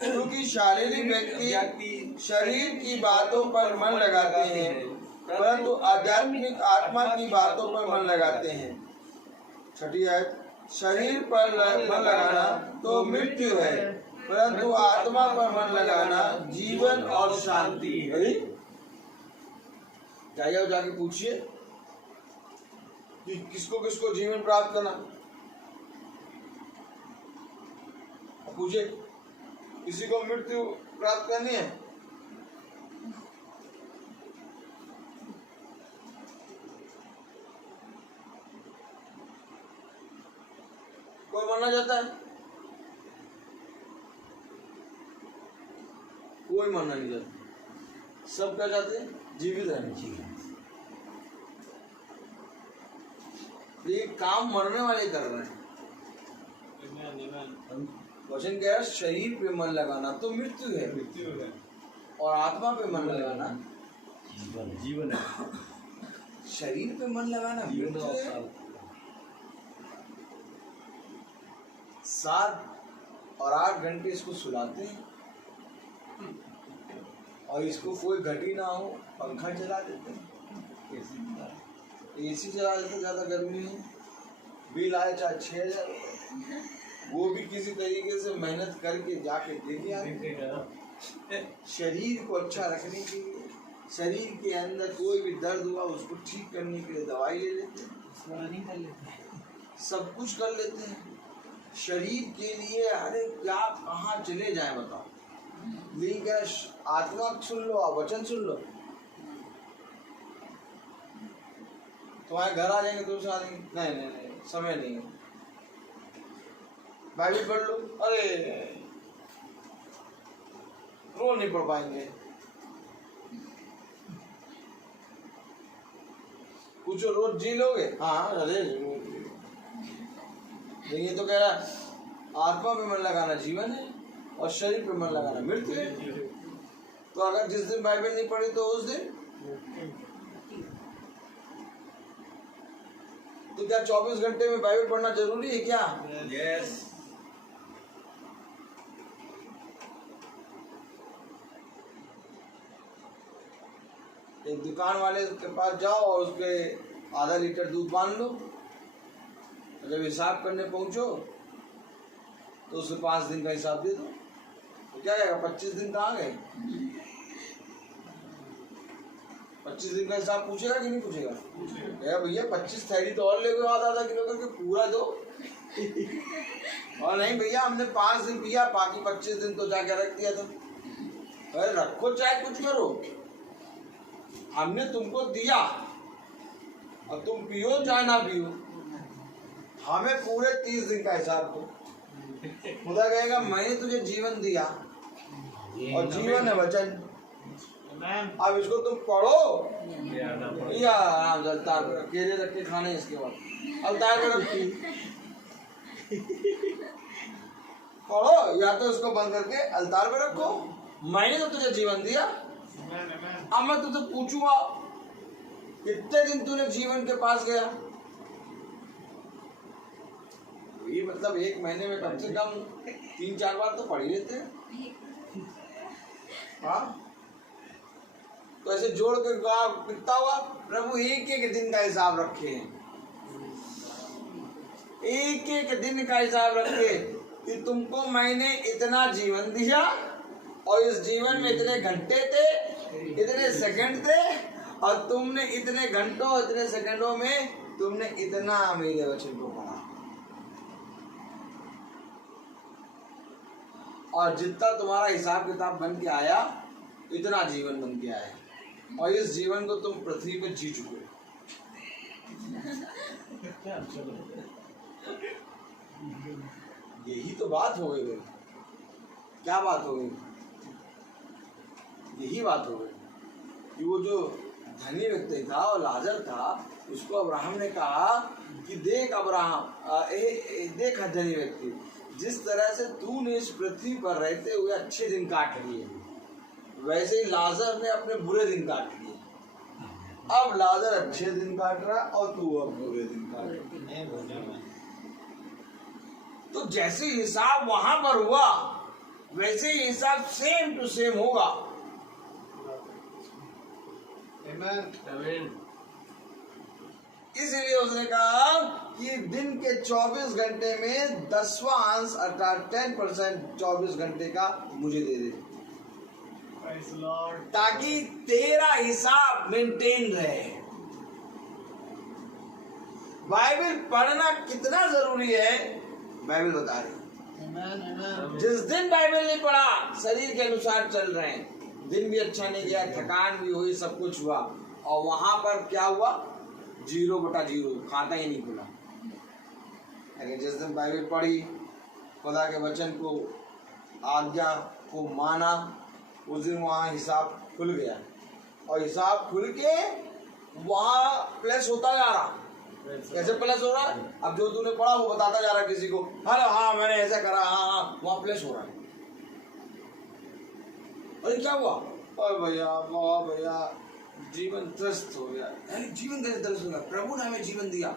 क्योंकि शारीरिक व्यक्ति शरीर की बातों पर मन लगाते हैं, परंतु आध्यात्मिक आत्मा की बातों पर मन लगाते हैं। 6ठी आयत, शरीर पर मन लगाना तो मृत्यु है, परंतु आत्मा पर मन लगाना जीवन और शांति है। जाइए जाके पूछिए कि किसको किसको जीवन प्राप्त करना, पूछिए किसी को मृत्यु प्राप्त करनी है? कोई मरना चाहता है? कोई मरना नहीं चाहता, सब क्या चाहते हैं? जीवित रहना चाहिए। ये काम मरने वाले कर रहे हैं। वचन कह रहा है शरीर पे मन लगाना तो मृत्यु है, और आत्मा पे मन लगाना जीवन है। शरीर पे मन लगाना मृत्यु है। 7 और 8 घंटे इसको सुलाते हैं, और इसको कोई घटी ना हो पंखा चला देते हैं, एसी चला देते, ज्यादा गर्मी है, बिल आए चाहे 6,000, वो भी किसी तरीके से मेहनत करके जाके दे दिया। शरीर को अच्छा रखने के लिए, शरीर के अंदर कोई भी दर्द हुआ उसको ठीक करने के लिए दवाई ले लेते हैं, सब कुछ कर लेते हैं शरीर के लिए। अरे क्या कहाँ चले जाए बताओ। लेकिन क्या आत्मा सुन लो, वचन सुन लो, तुम्हारे घर आ जाएंगे, तुमसे आ जाएंगे, नहीं नहीं नहीं समय नहीं है, बाइबल पढ़ लो, अरे रोज नहीं पढ़ पाएंगे, पूछो रोज जी लोगे? हाँ अरे ये तो कह रहा आत्मा पे मन लगाना जीवन है और शरीर पे मन लगाना मृत्यु है। तो अगर जिस दिन बाइबल नहीं पढ़ी तो उस दिन तो क्या 24 घंटे में बाइबल पढ़ना जरूरी है क्या? यस। एक दुकान वाले के पास जाओ और उसके आधा लीटर दूध बांध लो, जब हिसाब करने पहुंचो तो उसे 5 दिन का हिसाब दे दो, तो क्या कहेगा 25 दिन कहाँ गए? 25 दिन का हिसाब पूछेगा कि नहीं पूछेगा? कहेगा भैया 25 थैली तो और ले गए आधा किलो करके, पूरा दो। और नहीं भैया हमने 5 दिन पिया, बाकी 25 दिन तो जाके रख दिया था। अरे रखो चाहे कुछ करो, हमने तुमको दिया और तुम पियो चाहे ना पियो, हमें पूरे 30 दिन का हिसाब दो। खुदा कहेगा मैंने तुझे जीवन दिया और जीवन है वचन। अब इसको तुम पढ़ो या अवतार पर केले रख के खाने, इसके बाद अवतार पर रखी पढ़ो, या तो इसको बंद करके अवतार पर रखो। मैंने तो तुझे जीवन दिया, अब मैं तुझे पूछूंगा कितने दिन तूने जीवन के पास गया? ये मतलब 1 महीने में कम से कम 3-4 बार तो पढ़ ही लेते हैं। हाँ तो ऐसे जोड़ के कितना हुआ? प्रभु 1-1 दिन का हिसाब रखे हैं, 1-1 दिन का हिसाब रखे कि तुमको मैंने इतना जीवन दिया और इस जीवन में इतने घंटे थे, इतने सेकंड थे, और तुमने इतने घंटों इतने सेकंडों में तुमने इतना मेरे वचन को पढ़ा, और जितना तुम्हारा हिसाब किताब बन के आया इतना जीवन बन के आया, और इस जीवन को तुम पृथ्वी पर जी चुके। यही तो बात हो गई। क्या बात हो गई? यही बात हो गई कि वो जो धनी व्यक्ति था और लाजर था, उसको अब्राहम ने कहा कि देख अब्राहम, देख धनी व्यक्ति, जिस तरह से तूने इस पृथ्वी पर रहते हुए अच्छे दिन काट लिए, वैसे ही लाजर ने अपने बुरे दिन काट लिए। अब लाजर अच्छे दिन काट रहा और तू अब बुरे दिन काट रहा। तो जैसे हिसाब वहां पर हुआ वैसे ही हिसाब सेम टू सेम होगा। आमीन। इसीलिए उसने कहा कि दिन के 24 घंटे में 10वां अंश अर्थात 10% 24 घंटे का मुझे दे दे, Praise Lord. ताकि तेरा हिसाब मेंटेन रहे। बाइबल पढ़ना कितना जरूरी है बाइबल बता रही। जिस दिन बाइबल नहीं पढ़ा, शरीर के अनुसार चल रहे हैं, दिन भी अच्छा नहीं गया, थकान भी हुई, सब कुछ हुआ, और वहां पर क्या हुआ? 0/0, खाता ही नहीं खुला। लेकिन जिस दिन बाइबल पढ़ी, खुदा के वचन को, आज्ञा को माना, उस दिन वहाँ हिसाब खुल गया, और हिसाब खुल के वहाँ प्लस होता जा रहा। कैसे प्लस हो रहा है? अब जो तूने पढ़ा वो बताता जा रहा है किसी को, अरे हाँ मैंने ऐसा करा, हाँ वहाँ प्लस हो रहा है। अरे क्या हुआ? अरे भैया जीवन त्रस्त हो गया। अरे जीवन कैसे त्रस्त हो गया? प्रभु ने हमें जीवन दिया।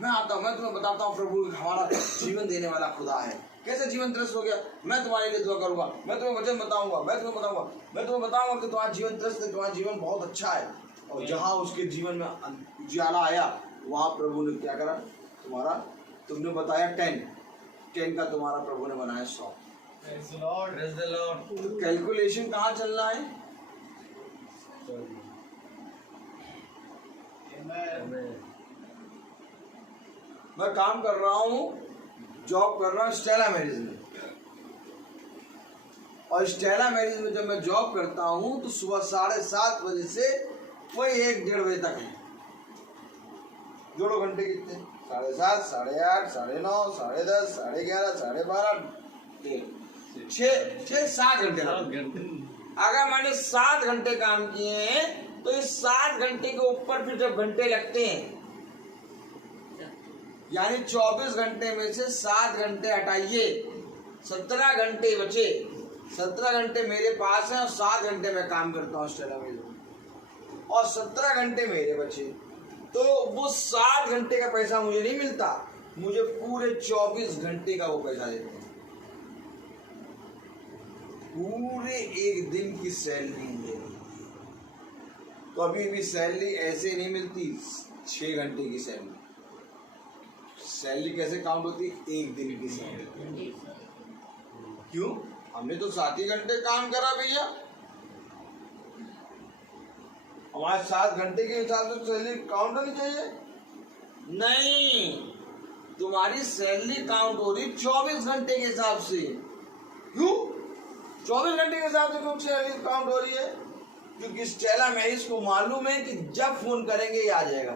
मैं आता हूँ, मैं तुम्हें बताता हूँ प्रभु हमारा जीवन देने वाला खुदा है। कैसे जीवन त्रस्त हो गया? मैं तुम्हारे लिए दुआ करूंगा, मैं तुम्हें वचन बताऊंगा, मैं तुम्हें बताऊंगा कि तुम्हारा जीवन त्रस्त है, तुम्हारा जीवन बहुत अच्छा है। और जहाँ उसके जीवन में उजाला आया, वहाँ प्रभु ने क्या करा? तुमने बताया 10 का तुम्हारा प्रभु ने बनाया 100। Praise the Lord. Praise the Lord. तो कैलकुलेशन कहाँ चलना है? Amen. मैं काम कर रहा हूँ, जॉब कर रहा हूँ स्टेला मैरिज में, और स्टेला मैरिज में जब मैं जॉब करता हूँ तो सुबह 7:30 बजे से वही 1-1:30 बजे तक है। जोड़ो घंटे कितने? 7:30, 8:30, 9:30, 10:30, 11:30, 12:30, 6-7 घंटे लगते। अगर मैंने 7 घंटे काम किए हैं तो इस 7 घंटे के ऊपर फिर जब घंटे लगते हैं, यानी 24 घंटे में से 7 घंटे हटाइए, 17 घंटे बचे। 17 घंटे मेरे पास हैं और 7 घंटे मैं काम करता हूँ स्टेला में, और 17 घंटे मेरे बचे। तो वो 7 घंटे का पैसा मुझे नहीं मिलता, मुझे पूरे 24 घंटे का वो पैसा देते हैं। पूरे एक दिन की सैलरी मुझे। कभी भी सैलरी ऐसे नहीं मिलती 6 घंटे की सैलरी। सैलरी कैसे काउंट होती? एक दिन की सैलरी। क्यों? हमने तो 7 ही घंटे काम करा भैया, हमारे 7 घंटे के हिसाब से सैलरी काउंट होनी चाहिए। नहीं, तुम्हारी सैलरी काउंट हो रही 24 घंटे के हिसाब से। क्यों 24 घंटे के हिसाब से क्यों सैलरी काउंट हो रही है? क्योंकि स्टेला मैरिज को मालूम है कि जब फोन करेंगे ये आ जाएगा।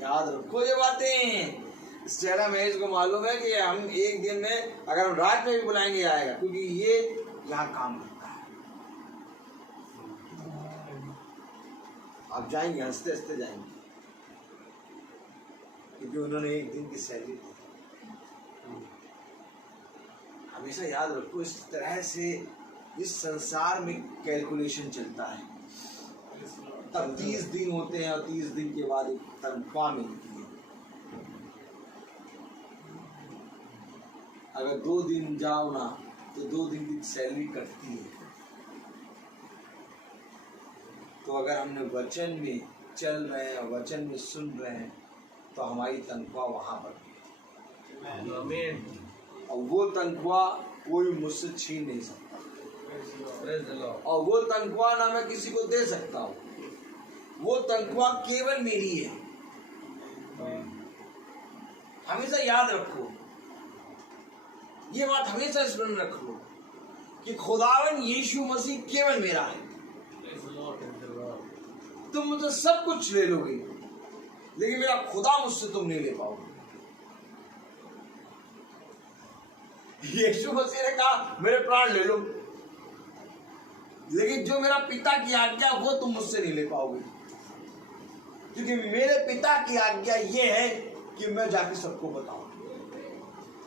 याद रखो ये बातें। स्टेला मैरिज को मालूम है कि हम एक दिन में, अगर हम रात में भी बुलाएंगे ये आएगा, क्योंकि ये यहाँ काम करता है। आप जाएंगे, हंसते हंसते जाएंगे, क्योंकि उन्होंने एक दिन की सैलरी दी। हमेशा याद रखो, इस तरह से इस संसार में कैलकुलेशन चलता है। तब 30 दिन होते हैं और 30 दिन के बाद एक तनख्वाह मिलती है। अगर 2 दिन जाओ ना तो 2 दिन की सैलरी कटती है। तो अगर हमने वचन में चल रहे हैं, वचन में सुन रहे हैं, तो हमारी तनख्वाह वहां पर। आमीन। और वो तनख्वाह कोई मुझसे छीन नहीं सकता, और वो तनख्वाह ना मैं किसी को दे सकता हूँ। वो तनख्वाह केवल मेरी है। हमेशा याद रखो, ये बात हमेशा स्मरण रखो कि खुदावन यीशु मसीह केवल मेरा है। तुम मुझसे सब कुछ ले लोगे, लेकिन मेरा खुदा मुझसे तुम नहीं ले पाओगे। यीशु मसीह ने कहा मेरे प्राण ले लो, लेकिन जो मेरा पिता की आज्ञा वो तुम मुझसे नहीं ले पाओगे, क्योंकि मेरे पिता की आज्ञा ये है कि मैं जाके सबको बताऊं।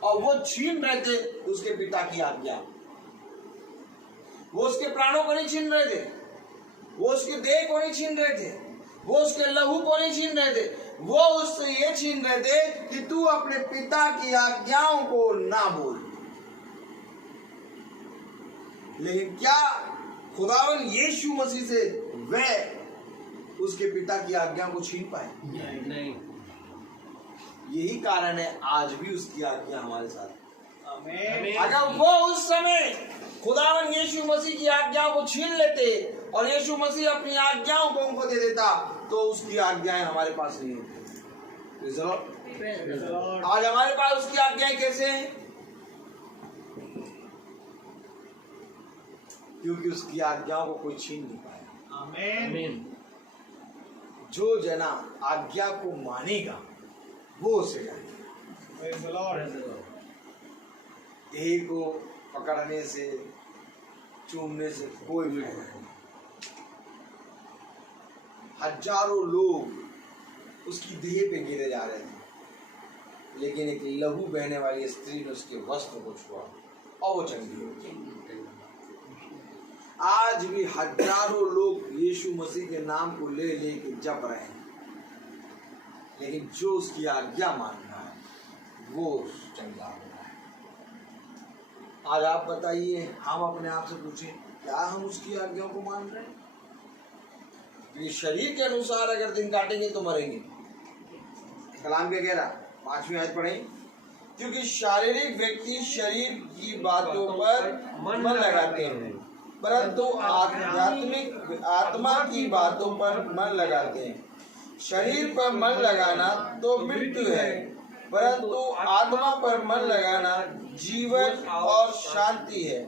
और वो छीन रहे थे उसके पिता की आज्ञा। वो उसके प्राणों को नहीं छीन रहे थे, वो उसके देह को नहीं छीन रहे थे, वो उसके लहू को नहीं छीन रहे थे, वो उससे ये छीन रहे थे कि तू अपने पिता की आज्ञाओं को ना बोल। लेकिन क्या खुदावन यीशु मसीह से वह उसके पिता की आज्ञा को छीन पाए? नहीं। यही कारण है आज भी उसकी आज्ञा हमारे साथ। आमीन। अगर वो उस समय खुदावन यीशु मसीह की आज्ञाओं को छीन लेते और यीशु मसीह अपनी आज्ञाओं को उनको दे देता तो उसकी आज्ञाएं हमारे पास नहीं होती। Praise the Lord। Praise the Lord। आज हमारे पास उसकी आज्ञाएं कैसे हैं? क्योंकि उसकी आज्ञाओं को कोई छीन नहीं पाया। आमीन। जो जना आज्ञा को मानेगा वो उसे जानेगा। Praise the Lord। देह को पकड़ने से, चूमने से कोई भी नहीं। हजारों लोग उसकी देह पे गिरे जा रहे थे, लेकिन एक लहू बहने वाली स्त्री ने उसके वस्त्र को छुआ और वो चंगी हो गई। आज भी हजारों लोग यीशु मसीह के नाम को ले लेके जप रहे हैं, लेकिन जो उसकी आज्ञा मान रहा है वो चंगा हो रहा है। आज आप बताइए, हम अपने आप से पूछें, क्या हम उसकी आज्ञाओं को मान रहे हैं? ये शरीर के अनुसार अगर दिन काटेंगे तो मरेंगे। कलाम क्या कह रहा? 5वीं आयत पढ़ें। क्योंकि शारीरिक व्यक्ति शरीर की बातों पर मन लगाते हैं, परंतु आध्यात्मिक आत्मा की बातों पर मन लगाते हैं। शरीर पर मन लगाना तो मृत्यु है, परंतु आत्मा पर मन लगाना जीवन और शांति है।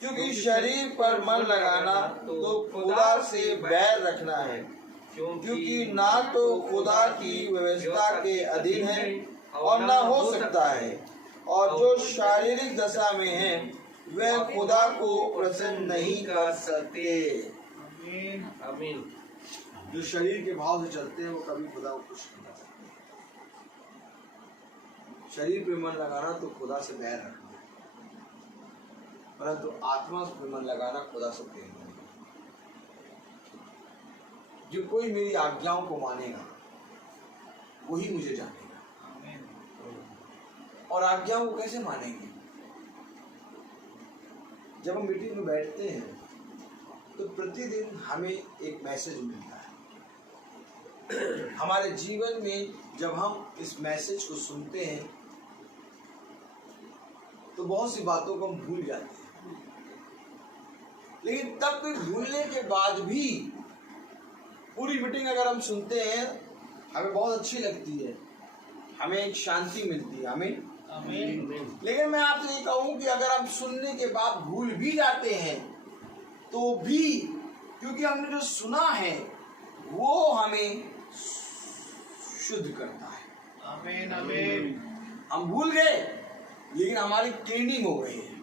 क्योंकि शरीर पर मन लगाना तो खुदा से बैर रखना है, क्योंकि ना तो खुदा की व्यवस्था के अधीन है और ना हो सकता है, और जो शारीरिक दशा में है वे खुदा को प्रसन्न नहीं कर सकते। आमीन। जो शरीर के भाव से चलते हैं वो कभी खुदा को खुश नहीं कर सकते। शरीर पे मन लगाना तो खुदा से बैर रखना है, परंतु आत्मा पे मन लगाना खुदा से प्रेम करना। जो कोई मेरी आज्ञाओं को मानेगा वही मुझे जानेगा। और आज्ञाओं को कैसे मानेंगे? जब हम मीटिंग में बैठते हैं तो प्रतिदिन हमें एक मैसेज मिलता है। हमारे जीवन में जब हम इस मैसेज को सुनते हैं तो बहुत सी बातों को हम भूल जाते हैं, लेकिन तब भी भूलने के बाद भी पूरी मीटिंग अगर हम सुनते हैं हमें बहुत अच्छी लगती है, हमें एक शांति मिलती है। हमें आमीन। लेकिन मैं आपसे ये कहूं कि अगर हम सुनने के बाद भूल भी जाते हैं तो भी, क्योंकि हमने जो सुना है वो हमें शुद्ध करता है। आमीन। आमीन। हम भूल गए लेकिन हमारी क्लीनिंग हो गई है।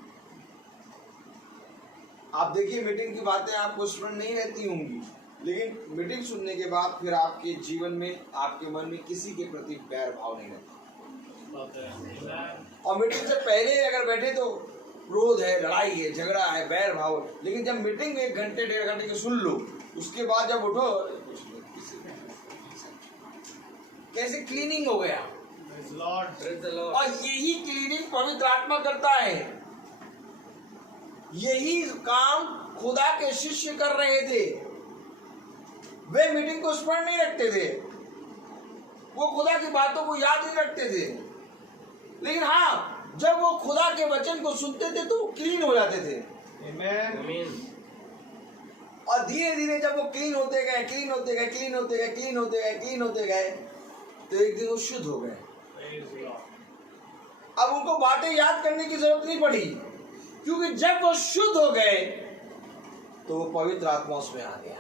आप देखिए, मीटिंग की बातें आपको स्मरण नहीं रहती होंगी, लेकिन मीटिंग सुनने के बाद फिर आपके जीवन में, आपके मन में किसी के प्रति बैर भाव नहीं रहता। और मीटिंग से पहले अगर बैठे तो क्रोध है, लड़ाई है, झगड़ा है, बैर भाव है, लेकिन जब मीटिंग में 1 घंटे 1.5 घंटे की सुन लो, उसके बाद जब उठो कैसे क्लीनिंग हो गया। और यही क्लीनिंग पवित्र आत्मा करता है। यही काम खुदा के शिष्य कर रहे थे। वे मीटिंग को स्मरण नहीं रखते थे, वो खुदा की बातों को याद नहीं रखते थे, लेकिन हाँ, जब वो खुदा के वचन को सुनते थे तो वो क्लीन हो जाते थे। आमीन। और धीरे धीरे जब वो क्लीन होते गए, क्लीन होते गए, क्लीन होते गए, क्लीन होते गए, क्लीन होते गए, तो एक दिन वो शुद्ध हो गए। अब उनको बातें याद करने की जरूरत नहीं पड़ी, क्योंकि जब वो शुद्ध हो गए तो वो पवित्र आत्मा उसमें आ गया।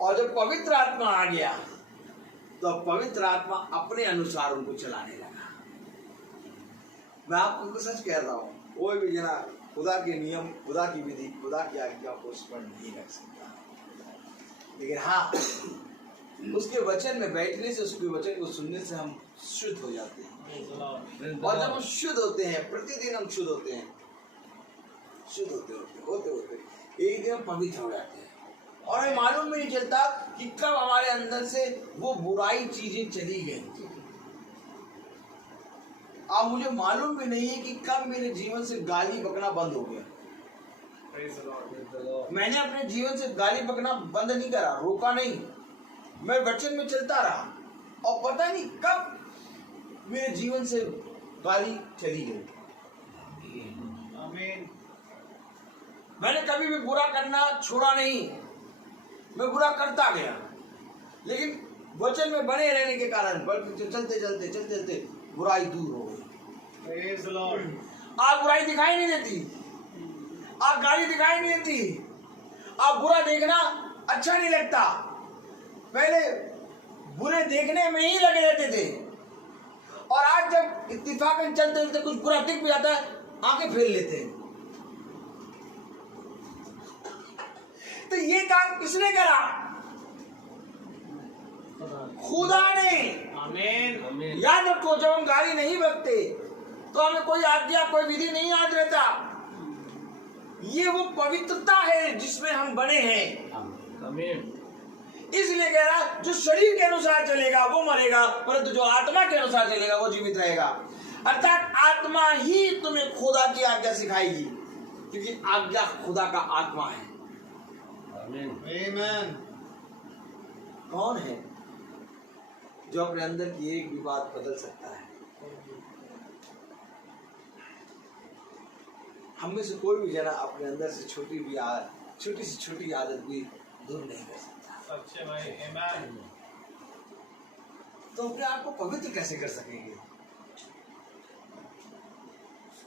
और जब पवित्र आत्मा आ गया तो पवित्र आत्मा अपने अनुसार उनको चलाने लगा। मैं आपको सच कह रहा हूँ, कोई भी जना खुदा के नियम, खुदा की विधि, खुदा की आज्ञा को स्मरण नहीं रख सकता, लेकिन हाँ, उसके वचन में बैठने से, उसके वचन को सुनने से हम शुद्ध हो जाते हैं। और जब हम शुद्ध होते हैं, प्रतिदिन हम शुद्ध होते हैं, शुद्ध होते होते एक दिन हम पवित्र हो जाते हैं, और हमें मालूम भी नहीं चलता कि कब हमारे अंदर से वो बुराई चीजें चली गई। अब मुझे मालूम भी नहीं है कि कब मेरे जीवन से गाली बकना बंद हो गया। Praise the Lord. मैंने अपने जीवन से गाली बकना बंद नहीं करा, रोका नहीं, मैं वचन में चलता रहा और पता नहीं कब मेरे जीवन से गाली चली गई। आमीन। मैंने कभी भी बुरा करना छोड़ा नहीं, मैं बुरा करता गया, लेकिन वचन में बने रहने के कारण चलते चलते चलते चलते बुराई दूर हो गई। Praise the Lord. आज बुराई दिखाई नहीं देती, आज गाली दिखाई नहीं देती, आप बुरा देखना अच्छा नहीं लगता। पहले बुरे देखने में ही लगे रहते थे और आज जब इत्तेफाकन चलते चलते कुछ बुरा दिख भी जाता है, आंखें फेर लेते हैं। तो ये काम किसने करा? खुदा ने। आमीन। याद रखो, जब हम गाली नहीं बकते तो हमें कोई आज्ञा कोई विधि नहीं याद रहता। ये वो पवित्रता है जिसमें हम बने हैं। आमीन। इसलिए कह रहा, जो शरीर के अनुसार चलेगा वो मरेगा, परंतु जो आत्मा के अनुसार चलेगा वो जीवित रहेगा। अर्थात आत्मा ही तुम्हें खुदा की आज्ञा सिखाएगी, क्योंकि आज्ञा खुदा का आत्मा है। आमीन। Amen. कौन है जो अपने अंदर की एक भी बात बदल सकता है? हम में से कोई भी जना अपने अंदर से छोटी से छोटी आदत भी दूर नहीं कर सकता। सच्चे भाई। Amen. तो अपने आप को पवित्र कैसे कर सकेंगे?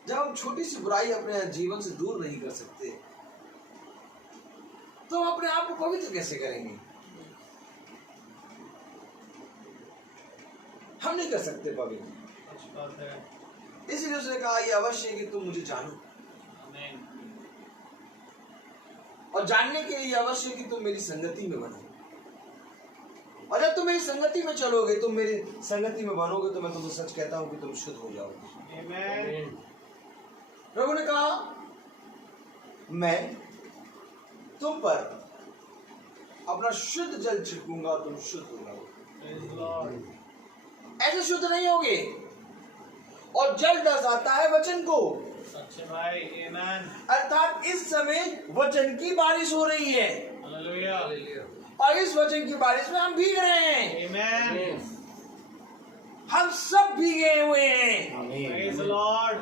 जब हम छोटी सी बुराई अपने जीवन से दूर नहीं कर सकते, तो हम अपने आप को पवित्र कैसे करेंगे? हम नहीं कर सकते पवित्र। अच्छी बात है। इसलिए उसने कहा, ये अवश्य है कि तुम मुझे जानो, आमीन। और जानने के लिए अवश्य है कि तुम मेरी संगति में बनो। और जब तुम मेरी संगति में चलोगे, तुम मेरी संगति में बनोगे, तो मैं तुमसे सच कहता हूं कि तुम शुद्ध हो जाओगे। Amen. प्रभु ने कहा, मैं तुम पर अपना शुद्ध जल छिड़कूंगा और तुम शुद्ध हो जाओगे। Praise the Lord. ऐसे शुद्ध नहीं होगे। और जल दर्शाता है वचन को, सच्चे भाई। Amen. अर्थात इस समय वचन की बारिश हो रही है Hallelujah. और इस वचन की बारिश में हम भीग रहे हैं। Amen. हम सब भीगे हुए हैं, Praise the Lord.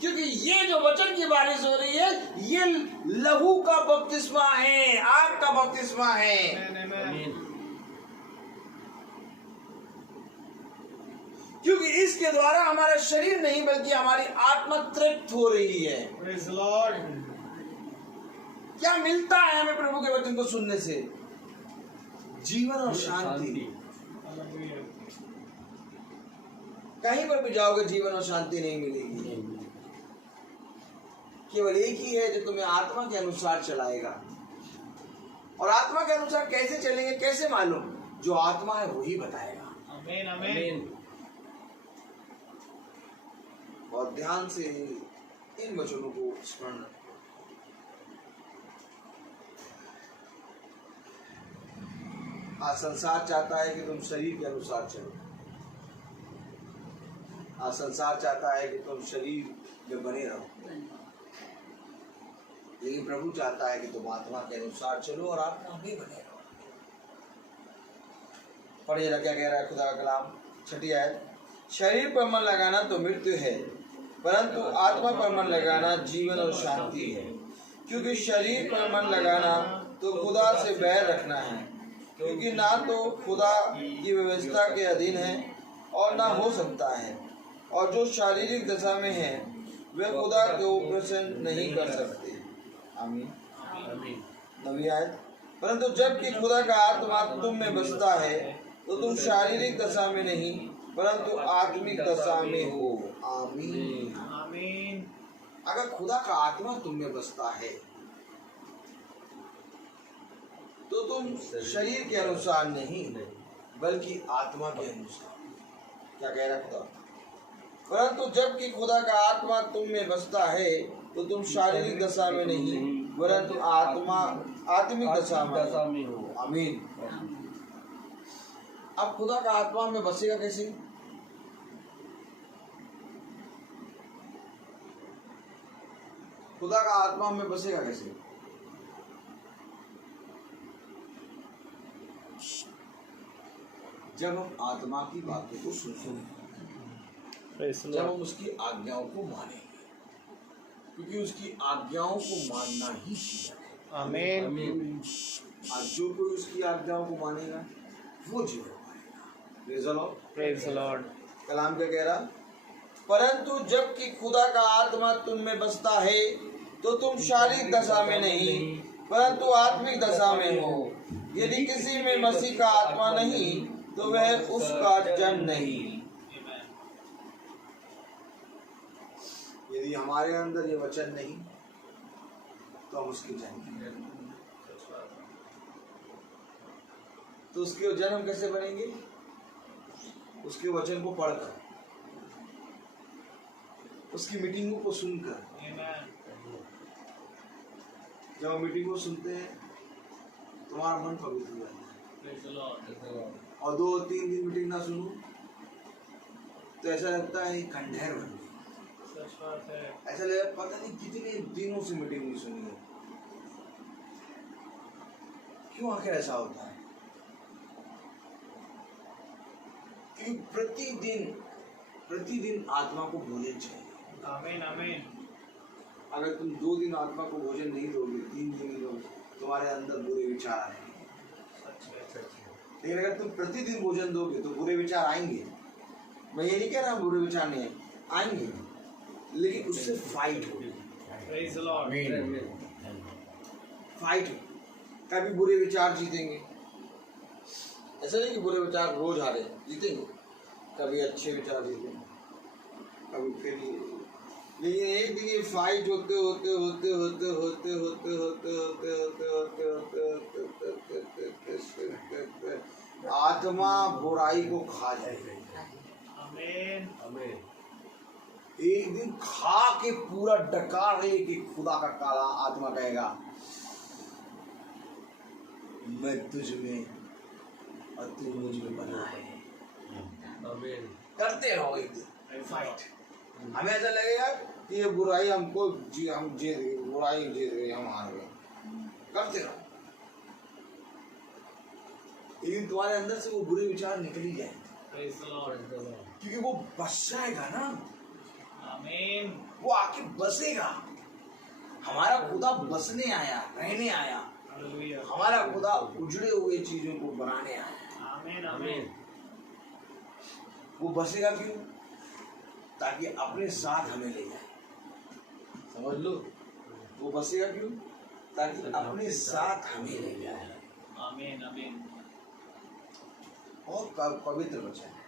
क्योंकि ये जो वचन की बारिश हो रही है, ये लहू का बपतिस्मा है, आग का बपतिस्मा है। Amen. Amen. क्योंकि इसके द्वारा हमारा शरीर नहीं बल्कि हमारी आत्मा तृप्त हो रही है। Praise the Lord. क्या मिलता है हमें प्रभु के वचन को सुनने से? जीवन और शांति। Hallelujah. कहीं पर भी जाओगे जीवन और शांति नहीं मिलेगी। केवल एक ही है जो तुम्हें आत्मा के अनुसार चलाएगा। और आत्मा के अनुसार कैसे चलेंगे, कैसे मालूम? जो आत्मा है वही बताएगा। Amen. Amen. और ध्यान से इन वचनों को स्मरण रखो। आज संसार चाहता है कि तुम शरीर के अनुसार चलो। आज संसार चाहता है कि तुम शरीर में बने रहो, लेकिन प्रभु चाहता है कि तुम आत्मा के अनुसार चलो और आत्मा में बने रहो। पढ़िएगा क्या कह रहा है खुदा का कलाम, 6 आयत। शरीर पर मन लगाना तो मृत्यु है, परंतु आत्मा पर मन लगाना जीवन और शांति है। क्योंकि शरीर पर मन लगाना तो खुदा से बैर रखना है, क्योंकि ना तो खुदा की व्यवस्था के अधीन है और ना हो सकता है। और जो शारीरिक दशा में है वे खुदा को प्रसन्न नहीं कर सकते। आमीन। 9 आयत। परंतु जबकि खुदा का आत्मा तुम में बसता है तो तुम शारीरिक दशा में नहीं परंतु आत्मिक दशा में हो। आमीन। आमीन। अगर खुदा का आत्मा तुम में बसता है तो तुम शरीर के अनुसार नहीं बल्कि आत्मा के अनुसार। क्या कह रहा खुदा? परंतु जबकि खुदा का आत्मा तुम में बसता है तो तुम शारीरिक दशा में नहीं परंतु आत्मिक दशा में हो। आमीन। अब खुदा का आत्मा में बसेगा कैसे? खुदा का आत्मा में बसेगा कैसे? जब हम आत्मा की बातों को सुनेंगे, जब हम उसकी आज्ञाओं को मानेंगे, क्योंकि उसकी आज्ञाओं को मानना ही जीवन है। आमीन। आज जो कोई उसकी आज्ञाओं को मानेगा वो जीवन पाएगा। Praise the Lord. कलाम क्या कह रहा? परंतु जबकि खुदा का आत्मा तुम में बसता है तो तुम शारीरिक दशा में नहीं परंतु आत्मिक दशा में हो। यदि किसी में मसीह का आत्मा नहीं तो वह उसका जन नहीं। यदि हमारे अंदर ये वचन नहीं तो हम उसके जन नहीं। तो उसके जन हम कैसे बनेंगे? उसके वचन को पढ़कर, उसकी मीटिंगों को सुनकर। जब हम मीटिंग को सुनते हैं तुम्हारा मन पवित्र हो जाता है। और 2-3 दिन मीटिंग ना सुनो तो ऐसा लगता है खंडहर बन गई। ऐसा लगता है पता नहीं कितने दिनों से मीटिंग नहीं सुनी है। क्यों आखिर ऐसा होता है? क्योंकि प्रतिदिन आत्मा को भोजन चाहिए। आमीन आमीन। अगर तुम 2 दिन आत्मा को भोजन नहीं दोगे, 3 दिन दोगे, तुम्हारे अंदर बुरे विचार आएंगे। लेकिन अगर तुम प्रतिदिन भोजन दोगे तो बुरे विचार आएंगे। मैं ये नहीं कह रहा बुरे विचार नहीं आएंगे, लेकिन उससे फाइट होगी। Praise the Lord. फाइट हो। कभी बुरे विचार जीतेंगे, ऐसा नहीं कि बुरे विचार रोज हारे, जीतेंगे। कभी अच्छे विचार जीतेंगे, कभी फिर। लेकिन एक दिन ये फाइट होते होते होते होते होते होते होते होते होते होते होते आत्मा बुराई को खा जाएगी। आमीन आमीन। एक दिन खा के पूरा डकार रहे कि खुदा का काला आत्मा कहेगा मैं तुझ में और तू मुझ में बना है। आमीन। करते रहो एक दिन फाइट। हमें ऐसा लगेगा कि ये बुराई हमको हम जीत गए, बुराई जीत गई, हम हार गए। करते रहो, लेकिन तुम्हारे अंदर से वो बुरे विचार निकल ही जाएंगे। Praise the Lord. क्योंकि वो बस जाएगा ना। आमीन। वो आके बसेगा। हमारा खुदा बसने आया, रहने आया। हालेलुया। हमारा खुदा उजड़े हुए चीजों को बनाने आया। आमीन आमीन। वो बसेगा क्यों? ताकि अपने साथ हमें ले जाए। समझ लो, वो बसेगा क्यों? ताकि अपने साथ हमें ले जाए। आमीन आमीन। बहुत पवित्र वचन है।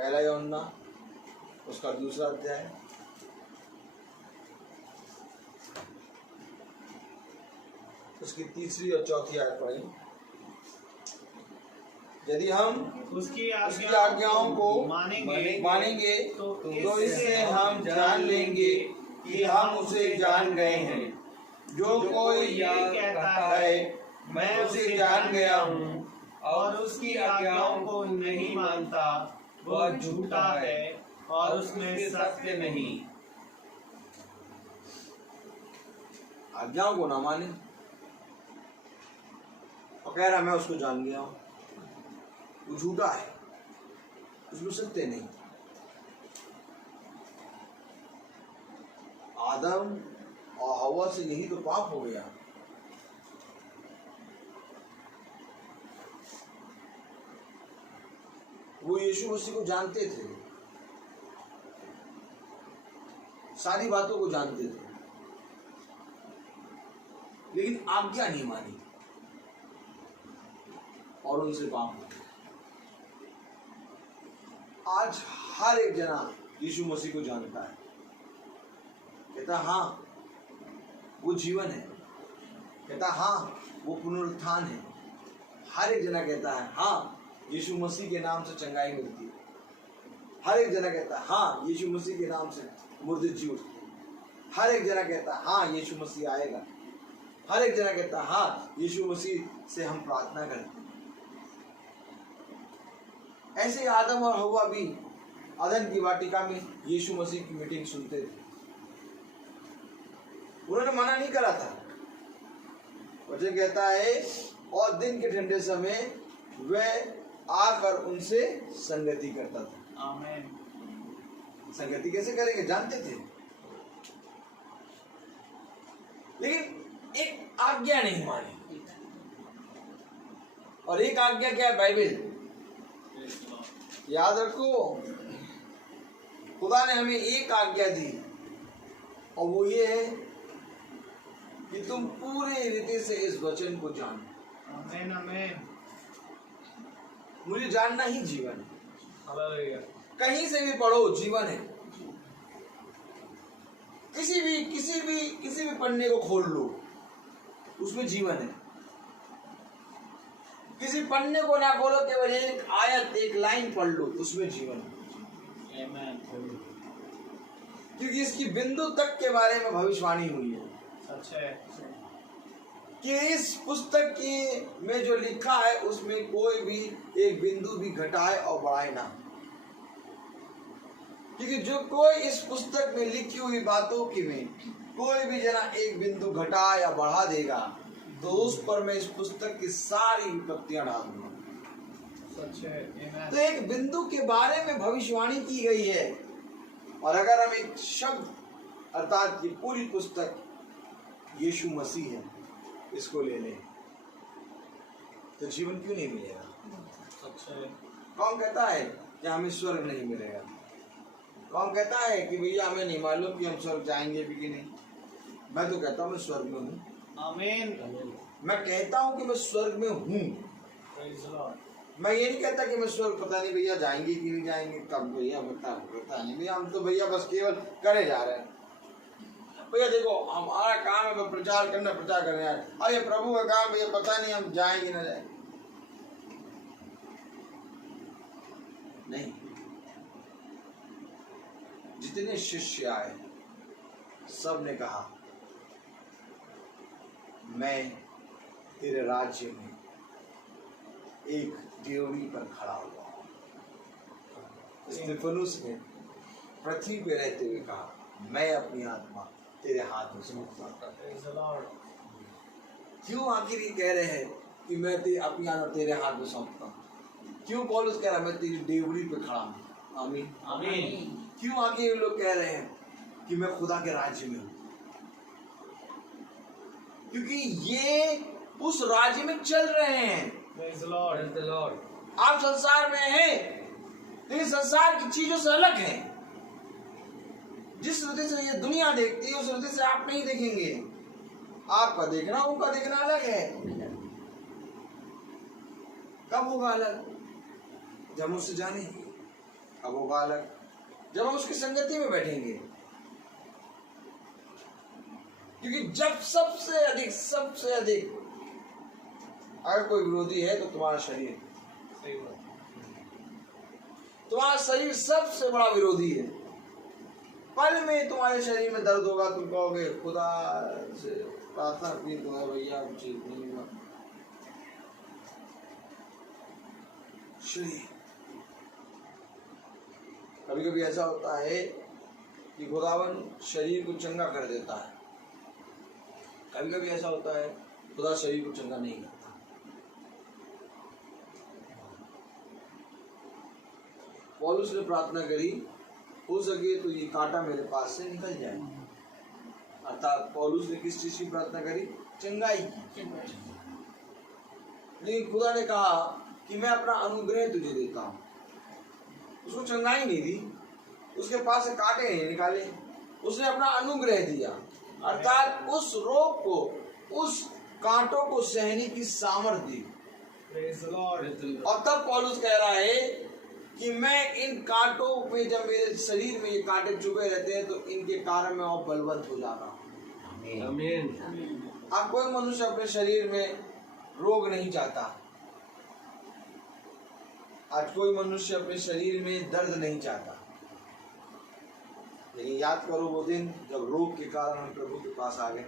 1 यूहन्ना उसका 2 अध्याय, उसकी 3 और 4 आयत पढ़ें। यदि हम उसकी आज्ञाओं को मानेंगे तो इससे हम जान लेंगे कि हम उसे जान गए हैं। जो कोई ये कहता है मैं उसे जान गया हूँ और उसकी आज्ञाओं को नहीं मानता वह झूठा है और उसमें सत्य नहीं। आज्ञाओं को ना माने और कह रहा मैं उसको जान गया हूँ, वो झूठा है, उसमें सत्य नहीं। आदम और हवा से यही तो पाप हो गया। वो यीशु मसीह को जानते थे, सारी बातों को जानते थे, लेकिन आज्ञा नहीं मानी और उनसे पाप हो गया। आज हर एक जना यीशु मसीह को जानता है, कहता हाँ वो जीवन है, कहता हाँ वो पुनरुत्थान है। हर एक जना कहता है हाँ यीशु मसीह के नाम से चंगाई मिलती है। हर एक जना कहता है हाँ यीशु मसीह के नाम से मुर्दे जी उठते हैं। हर एक जना कहता है हाँ यीशु मसीह आएगा। हर एक जना कहता है हाँ यीशु मसीह से हम प्रार्थना करते हैं। ऐसे आदम और हव्वा भी अदन की वाटिका में यीशु मसीह की मीटिंग सुनते थे। उन्होंने मना नहीं करा था। वचन कहता है और दिन के ठंडे समय वह आकर उनसे संगति करता था। आमीन। संगति कैसे करेंगे जानते थे, लेकिन एक आज्ञा नहीं मानी। और एक आज्ञा क्या है? बाइबल। याद रखो, खुदा ने हमें एक आज्ञा दी और वो ये है कि तुम पूरे रीति से इस वचन को जानो। आमीन आमीन। मुझे जानना ही जीवन है। हालेलुया। कहीं से भी पढ़ो, जीवन है। किसी भी पन्ने को खोल लो, उसमें जीवन है। किसी पन्ने को ना खोलो, केवल एक आयत, एक लाइन पढ़ लो, उसमें जीवन है। आमीन। क्योंकि इसकी बिंदु तक के बारे में भविष्यवाणी हुई है सच है कि इस पुस्तक की में जो लिखा है उसमें कोई भी एक बिंदु भी घटाए और बढ़ाए ना। क्योंकि जो कोई इस पुस्तक में लिखी हुई बातों की में कोई भी जना एक बिंदु घटा या बढ़ा देगा तो उस पर मैं इस पुस्तक की सारी विपत्तियां डाल दूंगा। सच है। आमीन। तो एक बिंदु के बारे में भविष्यवाणी की गई है, और अगर हम एक शब्द अर्थात ये पूरी पुस्तक यीशु मसीह है इसको ले लें तो जीवन क्यों नहीं मिलेगा? सच है। कौन कहता है कि हमें स्वर्ग नहीं मिलेगा? कौन कहता है कि भैया हमें नहीं मालूम कि हम स्वर्ग जाएंगे भी कि नहीं? मैं तो कहता हूँ मैं स्वर्ग में हूँ। आमीन। मैं कहता हूँ कि मैं स्वर्ग में हूँ। Praise the Lord. मैं ये नहीं कहता कि मैं स्वर्ग पता नहीं भैया जाएंगे कि नहीं जाएंगे, कब भैया पता नहीं भैया, हम तो भैया बस केवल करे जा रहे हैं। भैया देखो हमारा काम है प्रचार करना, प्रचार करना है। अरे प्रभु का काम भैया पता नहीं हम जाएंगे ना जाएंगे। नहीं, जितने शिष्य आए सब ने कहा मैं तेरे राज्य में एक ड्योढ़ी पर खड़ा हुआ हूं। स्तिफनुस ने पृथ्वी पे रहते हुए कहा मैं अपनी आत्मा तेरे हाथ में सौंपता हूं। Praise the Lord. क्यों आखिर ये कह रहे हैं कि मैं अपनी आत्मा तेरे हाथ में सौंपता हूं? क्यों पौलुस कह रहा है मैं तेरी ड्योढ़ी पे खड़ा हूं? आमीन आमीन। क्यों आगे ये लोग कह रहे हैं कि मैं खुदा के राज्य में हूं? क्योंकि ये उस राज्य में चल रहे हैं। Praise the Lord. Praise the Lord. आप संसार में हैं लेकिन संसार की चीजों से अलग हैं। जिस रीति से ये दुनिया देखती है उस रीति से आप नहीं देखेंगे। आपका देखना उनका देखना अलग है। कब होगा अलग? जब हम उससे जानेंगे। कब होगा अलग? जब हम उसकी संगति में बैठेंगे। क्योंकि जब सबसे अधिक अगर कोई विरोधी है तो तुम्हारा शरीर, सही बात। तुम्हारा शरीर सबसे बड़ा विरोधी है। पल में तुम्हारे शरीर में दर्द होगा, तुम कहोगे खुदा से प्रार्थना की तो है भैया ठीक नहीं हुआ। शरीर कभी कभी ऐसा होता है कि खुदावन शरीर को चंगा कर देता है, कभी कभी ऐसा होता है खुदा शरीर को चंगा नहीं करता। पौलुस ने प्रार्थना करी हो सके तो ये कांटा मेरे पास से निकल जाए। अर्थात पौलुस ने किस चीज की प्रार्थना करी? चंगाई की। लेकिन खुदा ने कहा कि मैं अपना अनुग्रह तुझे देता हूं। उसको चंगाई नहीं दी, उसके पास से कांटे नहीं निकाले, उसने अपना अनुग्रह दिया। अर्थात उस रोग को, उस कांटों को सहने की सामर्थ्य दी। Praise the Lord. और तब पौलुस कह रहा है कि मैं इन कांटों पे, जब मेरे शरीर में ये कांटे चुभे रहते हैं तो इनके कारण मैं और बलवंत हो जाता हूं। आमीन। अब कोई मनुष्य अपने शरीर में रोग नहीं चाहता। आज कोई मनुष्य अपने शरीर में दर्द नहीं चाहता। लेकिन याद करो वो दिन जब रोग के कारण हम प्रभु के पास आ गए।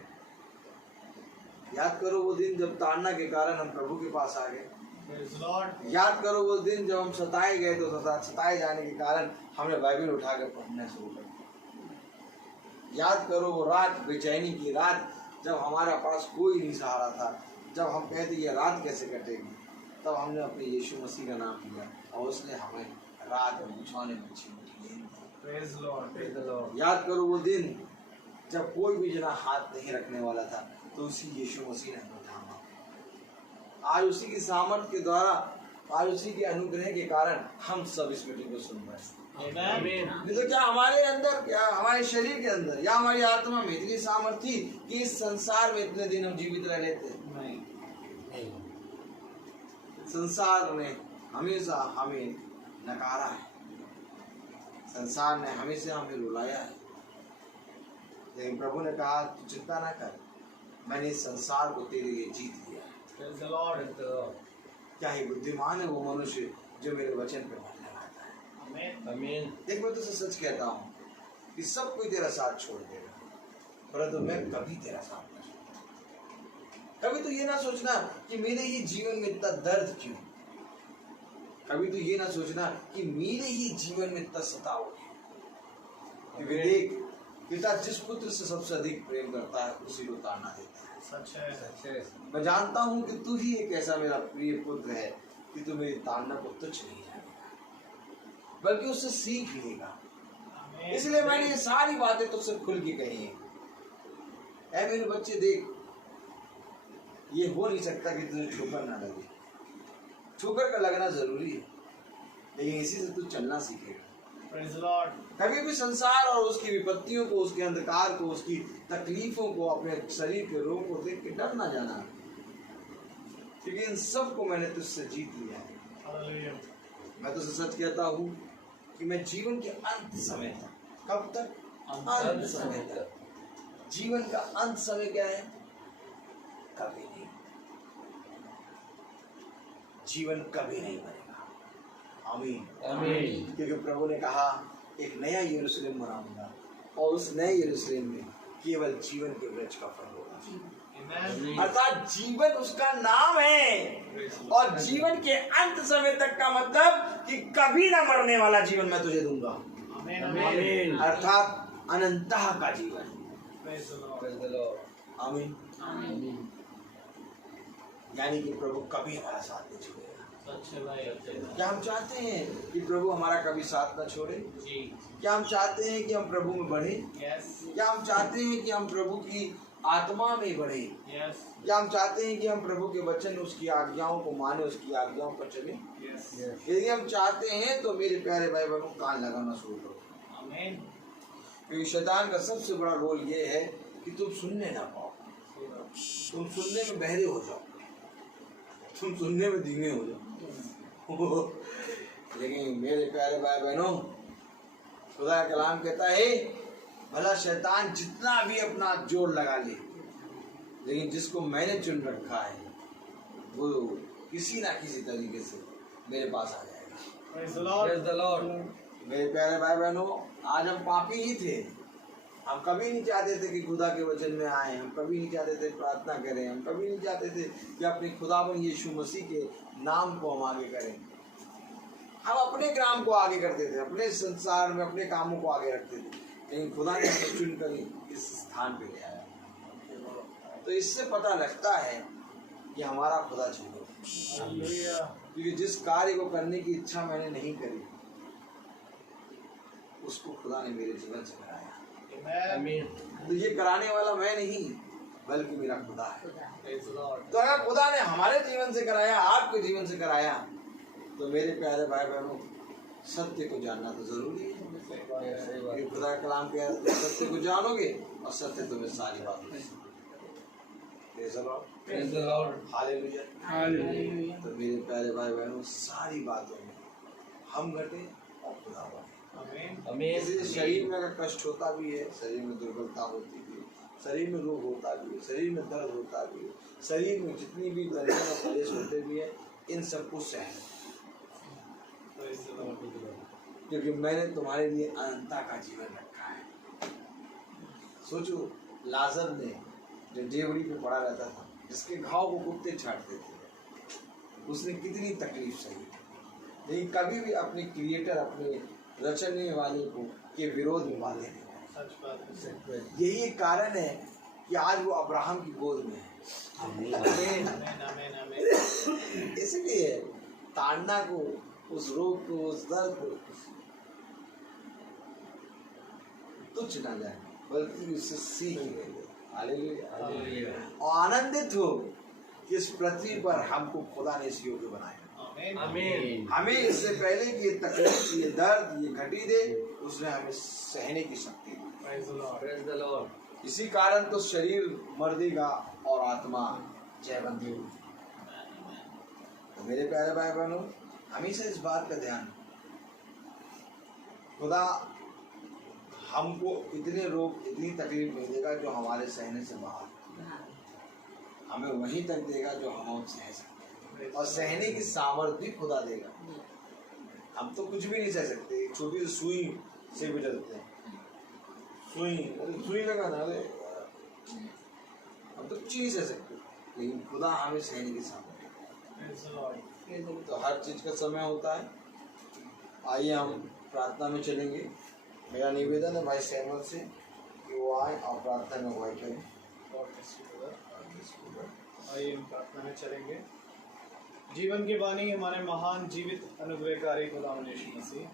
याद करो वो दिन जब ताड़ना के कारण हम प्रभु के पास आ गए। Praise the Lord. याद करो वो दिन जब हम सताए गए तो सताए जाने के कारण हमने बाइबल उठा कर पढ़ना शुरू कर दिया। याद करो वो रात, बेचैनी की रात, जब हमारे पास कोई नहीं सहारा था, जब हम कहते ये रात कैसे कटेगी। तब हमने अपने यीशु मसीह का नाम लिया और उसने हमें रात में बिछौने में दी। Praise the Lord. याद करो वो दिन जब कोई भी जना हाथ नहीं रखने वाला था, तो उसी यीशु मसीह ने हमें थामा। आज उसी की सामर्थ के द्वारा, आज उसी के अनुग्रह के कारण हम सब इस मीटिंग को सुन रहे हैं। नहीं तो क्या हमारे अंदर, क्या हमारे शरीर के अंदर या हमारी आत्मा में इतनी सामर्थ थी कि इस संसार में इतने दिन हम जीवित रह लेते? नहीं। संसार ने हमेशा हमें नकारा है, संसार ने हमेशा हमें रुलाया है, लेकिन प्रभु ने कहा तू चिंता ना कर, मैंने इस संसार को तेरे लिए जीत लिया। Praise the Lord. क्या ही बुद्धिमान है वो मनुष्य जो मेरे वचन पे मन लगाता है। आमीन। देख, मैं तुझसे सच कहता हूँ कि सब कोई तेरा साथ छोड़ देगा, परंतु मैं कभी तेरा साथ नहीं छोड़ूंगा। कभी तो ये ना सोचना कि मेरे ही जीवन में इतना दर्द क्यों, कभी तो ये ना सोचना कि मेरे ही जीवन में इतना सताव क्यों। क्योंकि देख, पिता जिस पुत्र से सबसे अधिक प्रेम करता है उसी को ताड़ना देता है। सच है। मैं जानता हूँ कि तू ही एक ऐसा मेरा प्रिय पुत्र है कि तू मेरी ताड़ना को तुच्छ नहीं जानेगा, बल्कि उससे सीख लेगा। इसलिए मैंने ये सारी बातें तुझसे खुल के कही हैं। ऐ मेरे बच्चे, देख, ये हो नहीं सकता कि तुझे ठोकर ना लगे। ठोकर का लगना जरूरी है, लेकिन इसी से तू चलना सीखेगा। Praise the Lord. कभी भी संसार और उसकी विपत्तियों को, उसके अंधकार को, उसकी तकलीफों को, अपने शरीर के रोग को देख के डर ना जाना, क्योंकि इन सब को मैंने तुझसे जीत लिया है। Hallelujah. मैं तुझसे सच कहता हूँ कि मैं जीवन के अंत समय तक, कब तक? अंत समय तक। जीवन का अंत समय क्या है? कभी नहीं। जीवन कभी नहीं बनेगा। आमीन। क्योंकि प्रभु ने कहा एक नया यरूशलेम बनाऊंगा और उस नए यरूशलेम में केवल जीवन के वृक्ष का फल होगा। अर्थात जीवन उसका नाम है, और जीवन के अंत समय तक का मतलब कि कभी ना मरने वाला जीवन मैं तुझे दूंगा। आमीन। अर्थात अनंतः का जीवन। Praise the Lord. आमीन। यानी कि प्रभु कभी हमारा साथ नहीं छोड़ेगा। क्या हम चाहते हैं कि प्रभु हमारा कभी साथ न छोड़े? क्या हम चाहते हैं कि हम प्रभु में बढ़े? क्या हम चाहते हैं कि हम प्रभु की आत्मा में बढ़े? क्या हम चाहते हैं कि हम प्रभु के वचन, उसकी आज्ञाओं को माने, उसकी आज्ञाओं पर चले? यदि हम चाहते हैं तो मेरे प्यारे भाई बहनों, कान लगाना शुरू करो। क्योंकि शैतान का सबसे बड़ा रोल ये है कि तुम सुनने ना पाओ, तुम सुनने में बहरे हो जाओ, तुम सुनने में धीमे हो जाओ। लेकिन मेरे प्यारे भाई बहनों, खुदा का कलाम कहता है भला शैतान जितना भी अपना जोर लगा ले, लेकिन जिसको मैंने चुन रखा है वो किसी ना किसी तरीके से मेरे पास आ जाएगा। Praise the Lord. मेरे प्यारे भाई बहनों, आज हम पापी ही थे। हम कभी नहीं चाहते थे कि खुदा के वचन में आए, हम कभी नहीं चाहते थे प्रार्थना करें, हम कभी नहीं चाहते थे कि अपने खुदावन यीशु मसीह के नाम को हम आगे करें। हम अपने काम को आगे करते थे, अपने संसार में अपने कामों को आगे रखते थे, लेकिन खुदा ने हमें चुनकर इस स्थान पे ले आया। तो इससे पता लगता है कि हमारा खुदा चुना, क्योंकि जिस कार्य को करने की इच्छा मैंने नहीं करी उसको खुदा ने मेरे जीवन से कराया। तो ये कराने वाला मैं नहीं, बल्कि मेरा खुदा है। तो अगर खुदा ने हमारे जीवन से कराया, आपके जीवन से कराया, तो मेरे प्यारे भाई बहनों, सत्य को जानना तो जरूरी है। खुदा का कलाम कहता है सत्य को जानोगे और सत्य तुम्हें सारी बात हालेलुया। तो मेरे प्यारे भाई बहनों, सारी बातों में हम घटे और खुदा बढ़े। इसलिए शरीर में अगर कष्ट होता भी है, शरीर में दुर्बलता होती भी है, शरीर में रोग होता भी है, शरीर में दर्द होता भी है, शरीर में जितनी भी दर्द और कलेश होते भी है, इन सबको सहना, क्योंकि मैंने तुम्हारे लिए अनंतता का जीवन रखा है। सोचो, लाजर ने जो डेवड़ी पे पड़ा रहता था, जिसके घाव को कुत्ते छाटते थे, उसने कितनी तकलीफ सही, लेकिन कभी भी अपने क्रिएटर, अपने रचने वाले को के विरोध में बातें नहीं। यही एक कारण है कि आज वो अब्राहम की गोद में है। आमीन आमीन आमीन। इसलिए ताड़ना को, उस रोग को, उस दर्द को तुच्छ ना जाए, बल्कि उससे सीख ले। हालेलुया। और आनंदित हो कि इस पृथ्वी पर हमको खुदा ने इस योग्य बनाया। आमीन। हमें इससे पहले कि ये तकलीफ, ये दर्द, ये घटी दे, उसने हमें सहने की शक्ति दी। Praise the Lord. इसी कारण तो शरीर मर्देगा और आत्मा जयवंती। तो मेरे प्यारे भाई बहनों, हमेशा इस बात का ध्यान, खुदा हमको इतने रोग, इतनी तकलीफ नहीं देगा जो हमारे सहने से बाहर, हमें वहीं तक देगा जो हम सह सकते हैं, और सहने की सामर्थ्य भी खुदा देगा। हम तो कुछ भी नहीं सह सकते, एक छोटी सी सुई से भी डरते हैं। सुई लगा ना, अरे हम तो कुछ नहीं सह सकते, लेकिन खुदा हमें सहने की सामर्थ्य। तो हर चीज का समय होता है। आइए हम प्रार्थना में चलेंगे। मेरा निवेदन है भाई सैमुअल से कि वो आए और प्रार्थना में अगुवाई करें। आइए हम प्रार्थना में चलेंगे। जीवन की वाणी हमारे महान जीवित अनुग्रहकारी खुदा यीशु मसीह,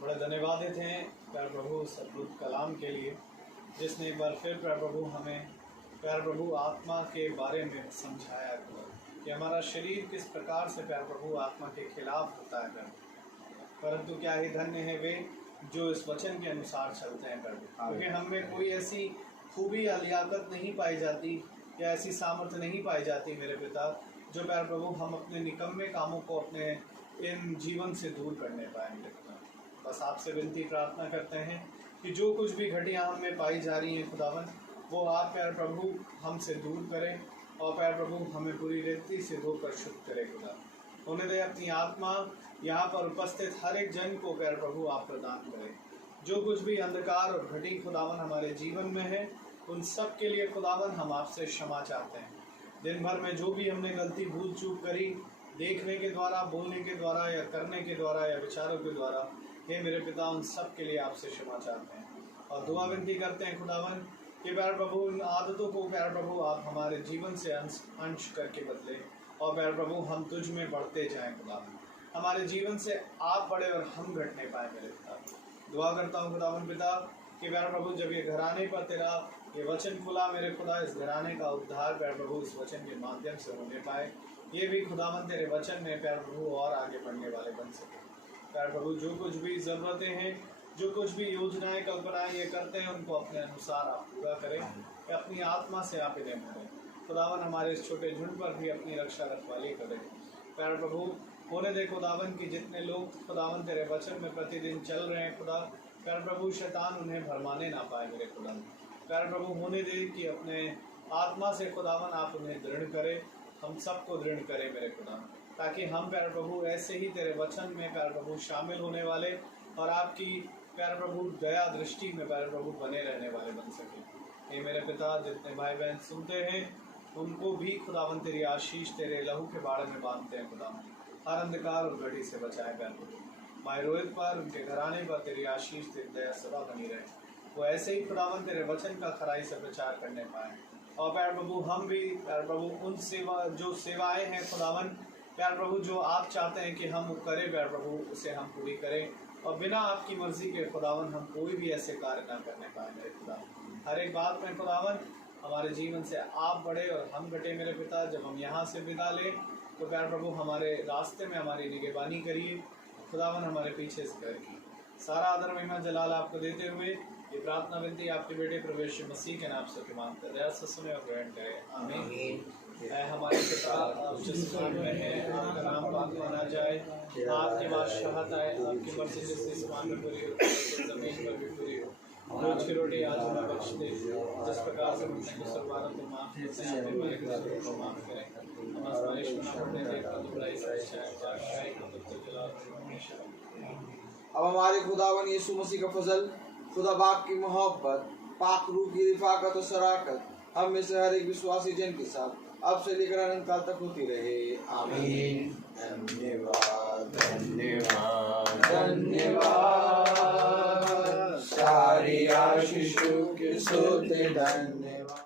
बड़ा धन्यवादित हैं प्यार प्रभु उस अद्भुत कलाम के लिए, जिसने एक बार फिर प्यार प्रभु हमें प्यार प्रभु आत्मा के बारे में समझाया कि हमारा शरीर किस प्रकार से प्यार प्रभु आत्मा के खिलाफ होता है। परंतु क्या ही धन्य है वे जो इस वचन के अनुसार चलते हैं प्रभु, क्योंकि हम में कोई ऐसी खूबी या लियाकत नहीं पाई जाती या ऐसी सामर्थ्य नहीं पाई जाती मेरे पिता, जो प्यार प्रभु हम अपने निकम्मे कामों को अपने इन जीवन से दूर करने पाए मेरे पिता। बस आपसे विनती प्रार्थना करते हैं कि जो कुछ भी घटियाँ हम में पाई जा रही हैं खुदावन, वो आप प्यार प्रभु हमसे दूर करें और प्यार प्रभु हमें पूरी रीति से धोकर शुद्ध करें खुदा। उन्हें दे अपनी आत्मा यहाँ पर उपस्थित हर एक जन को प्यार प्रभु आप प्रदान करें। जो कुछ भी अंधकार और घटी खुदावन हमारे जीवन में है, उन सब के लिए खुदावन हम आपसे क्षमा चाहते हैं। दिन भर में जो भी हमने गलती भूल चूक करी, देखने के द्वारा, बोलने के द्वारा या करने के द्वारा या विचारों के द्वारा, हे मेरे पिता, उन सब के लिए आपसे क्षमा चाहते हैं और दुआ विनती करते हैं खुदावन कि प्यार प्रभु इन आदतों को प्यार प्रभु आप हमारे जीवन से अंश करके बदले और प्यार प्रभु हम तुझ में बढ़ते जाएं खुदावन। हमारे जीवन से आप बढ़े और हम घटने पाए मेरे पिता। दुआ करता हूँ खुदावन पिता कि प्यार प्रभु जब ये घराने पर तेरा ये वचन खुला मेरे खुदा, इस घराने का उद्धार प्यार प्रभु इस वचन के माध्यम से होने पाए। ये भी खुदावन तेरे वचन में प्यार प्रभु और आगे बढ़ने वाले बन सके। प्यार प्रभु जो कुछ भी ज़रूरतें हैं, जो कुछ भी योजनाएं कल्पनाएं ये करते हैं, उनको अपने अनुसार आप पूरा करें, अपनी आत्मा से आप इन्हें भरें खुदावन। हमारे इस छोटे झुंड पर भी अपनी रक्षा रखवाली करें प्यार प्रभु। होने दे खुदावन कि जितने लोग खुदावन तेरे वचन में प्रतिदिन चल रहे हैं खुदा, प्यार प्रभु शैतान उन्हें भरमाने ना पाए मेरे खुदा। प्यार प्रभु होने दे कि अपने आत्मा से खुदावन आप उन्हें दृढ़ करें, हम सबको दृढ़ करें मेरे खुदा, ताकि हम प्यार प्रभु ऐसे ही तेरे वचन में प्यार प्रभु शामिल होने वाले और आपकी प्यार प्रभु दया दृष्टि में प्यार प्रभु बने रहने वाले बन सके। ये मेरे पिता, जितने भाई बहन सुनते हैं उनको भी खुदावन तेरी आशीष तेरे लहू के बाड़े में बांधते हैं खुदावन। हर अंधकार और घड़ी से बचाए प्यार प्रभु। भाई रोहित पर, उनके घराने पर तेरी आशीष तेरी दया सदा बनी रहे, वो ऐसे ही खुदावन तेरे वचन का खराई से प्रचार करने पाए। और प्यार प्रभु हम भी प्यार प्रभु उन सेवाएं हैं खुदावन प्यार प्रभु जो आप चाहते हैं कि हम करें प्यार प्रभु, उसे हम पूरी करें और बिना आपकी मर्जी के खुदावन हम कोई भी ऐसे कार्य ना करने पाए मेरे खुदा। हर एक बात में खुदावन हमारे जीवन से आप बढ़े और हम घटे मेरे पिता। जब हम यहाँ से विदा लें तो प्यार प्रभु हमारे रास्ते में हमारी निगहबानी करिए खुदावन, हमारे पीछे से घर की सारा आदर महिमा जलाल आपको देते हुए ये प्रार्थना विनती आपके बेटे प्रभु यीशु मसीह के नाम से मांगते हैं, दया से सुने और ग्रहण करें, आमीन। ऐ हमारे पिता आप जिस स्थान में हैं, आपका नाम पाक माना जाए, आपकी बादशाहत आए, आपकी मर्जी जिस स्थान में पूरी हो जमीन पर भी पूरी हो। रोज की रोटी आज हमें बख्श दे, जिस प्रकार से हमने मुसलमानों को माफ करते हैं, हमारे कसूरों को माफ करें। हम आसमानिश में अपने देखा दुबलाई शाही को तब तक जला हमेशा। अब हमारे खुदावन यीशु मसीह का फजल, खुदा बाप की मोहब्बत, पाक रूह की रिफाकत और शराकत हम में से हर एक विश्वासी जन के साथ अब से लेकर अनंत काल तक होती रहे, आमीन। धन्यवाद धन्यवाद धन्यवाद, सारी आशीषों के सोते धन्यवाद।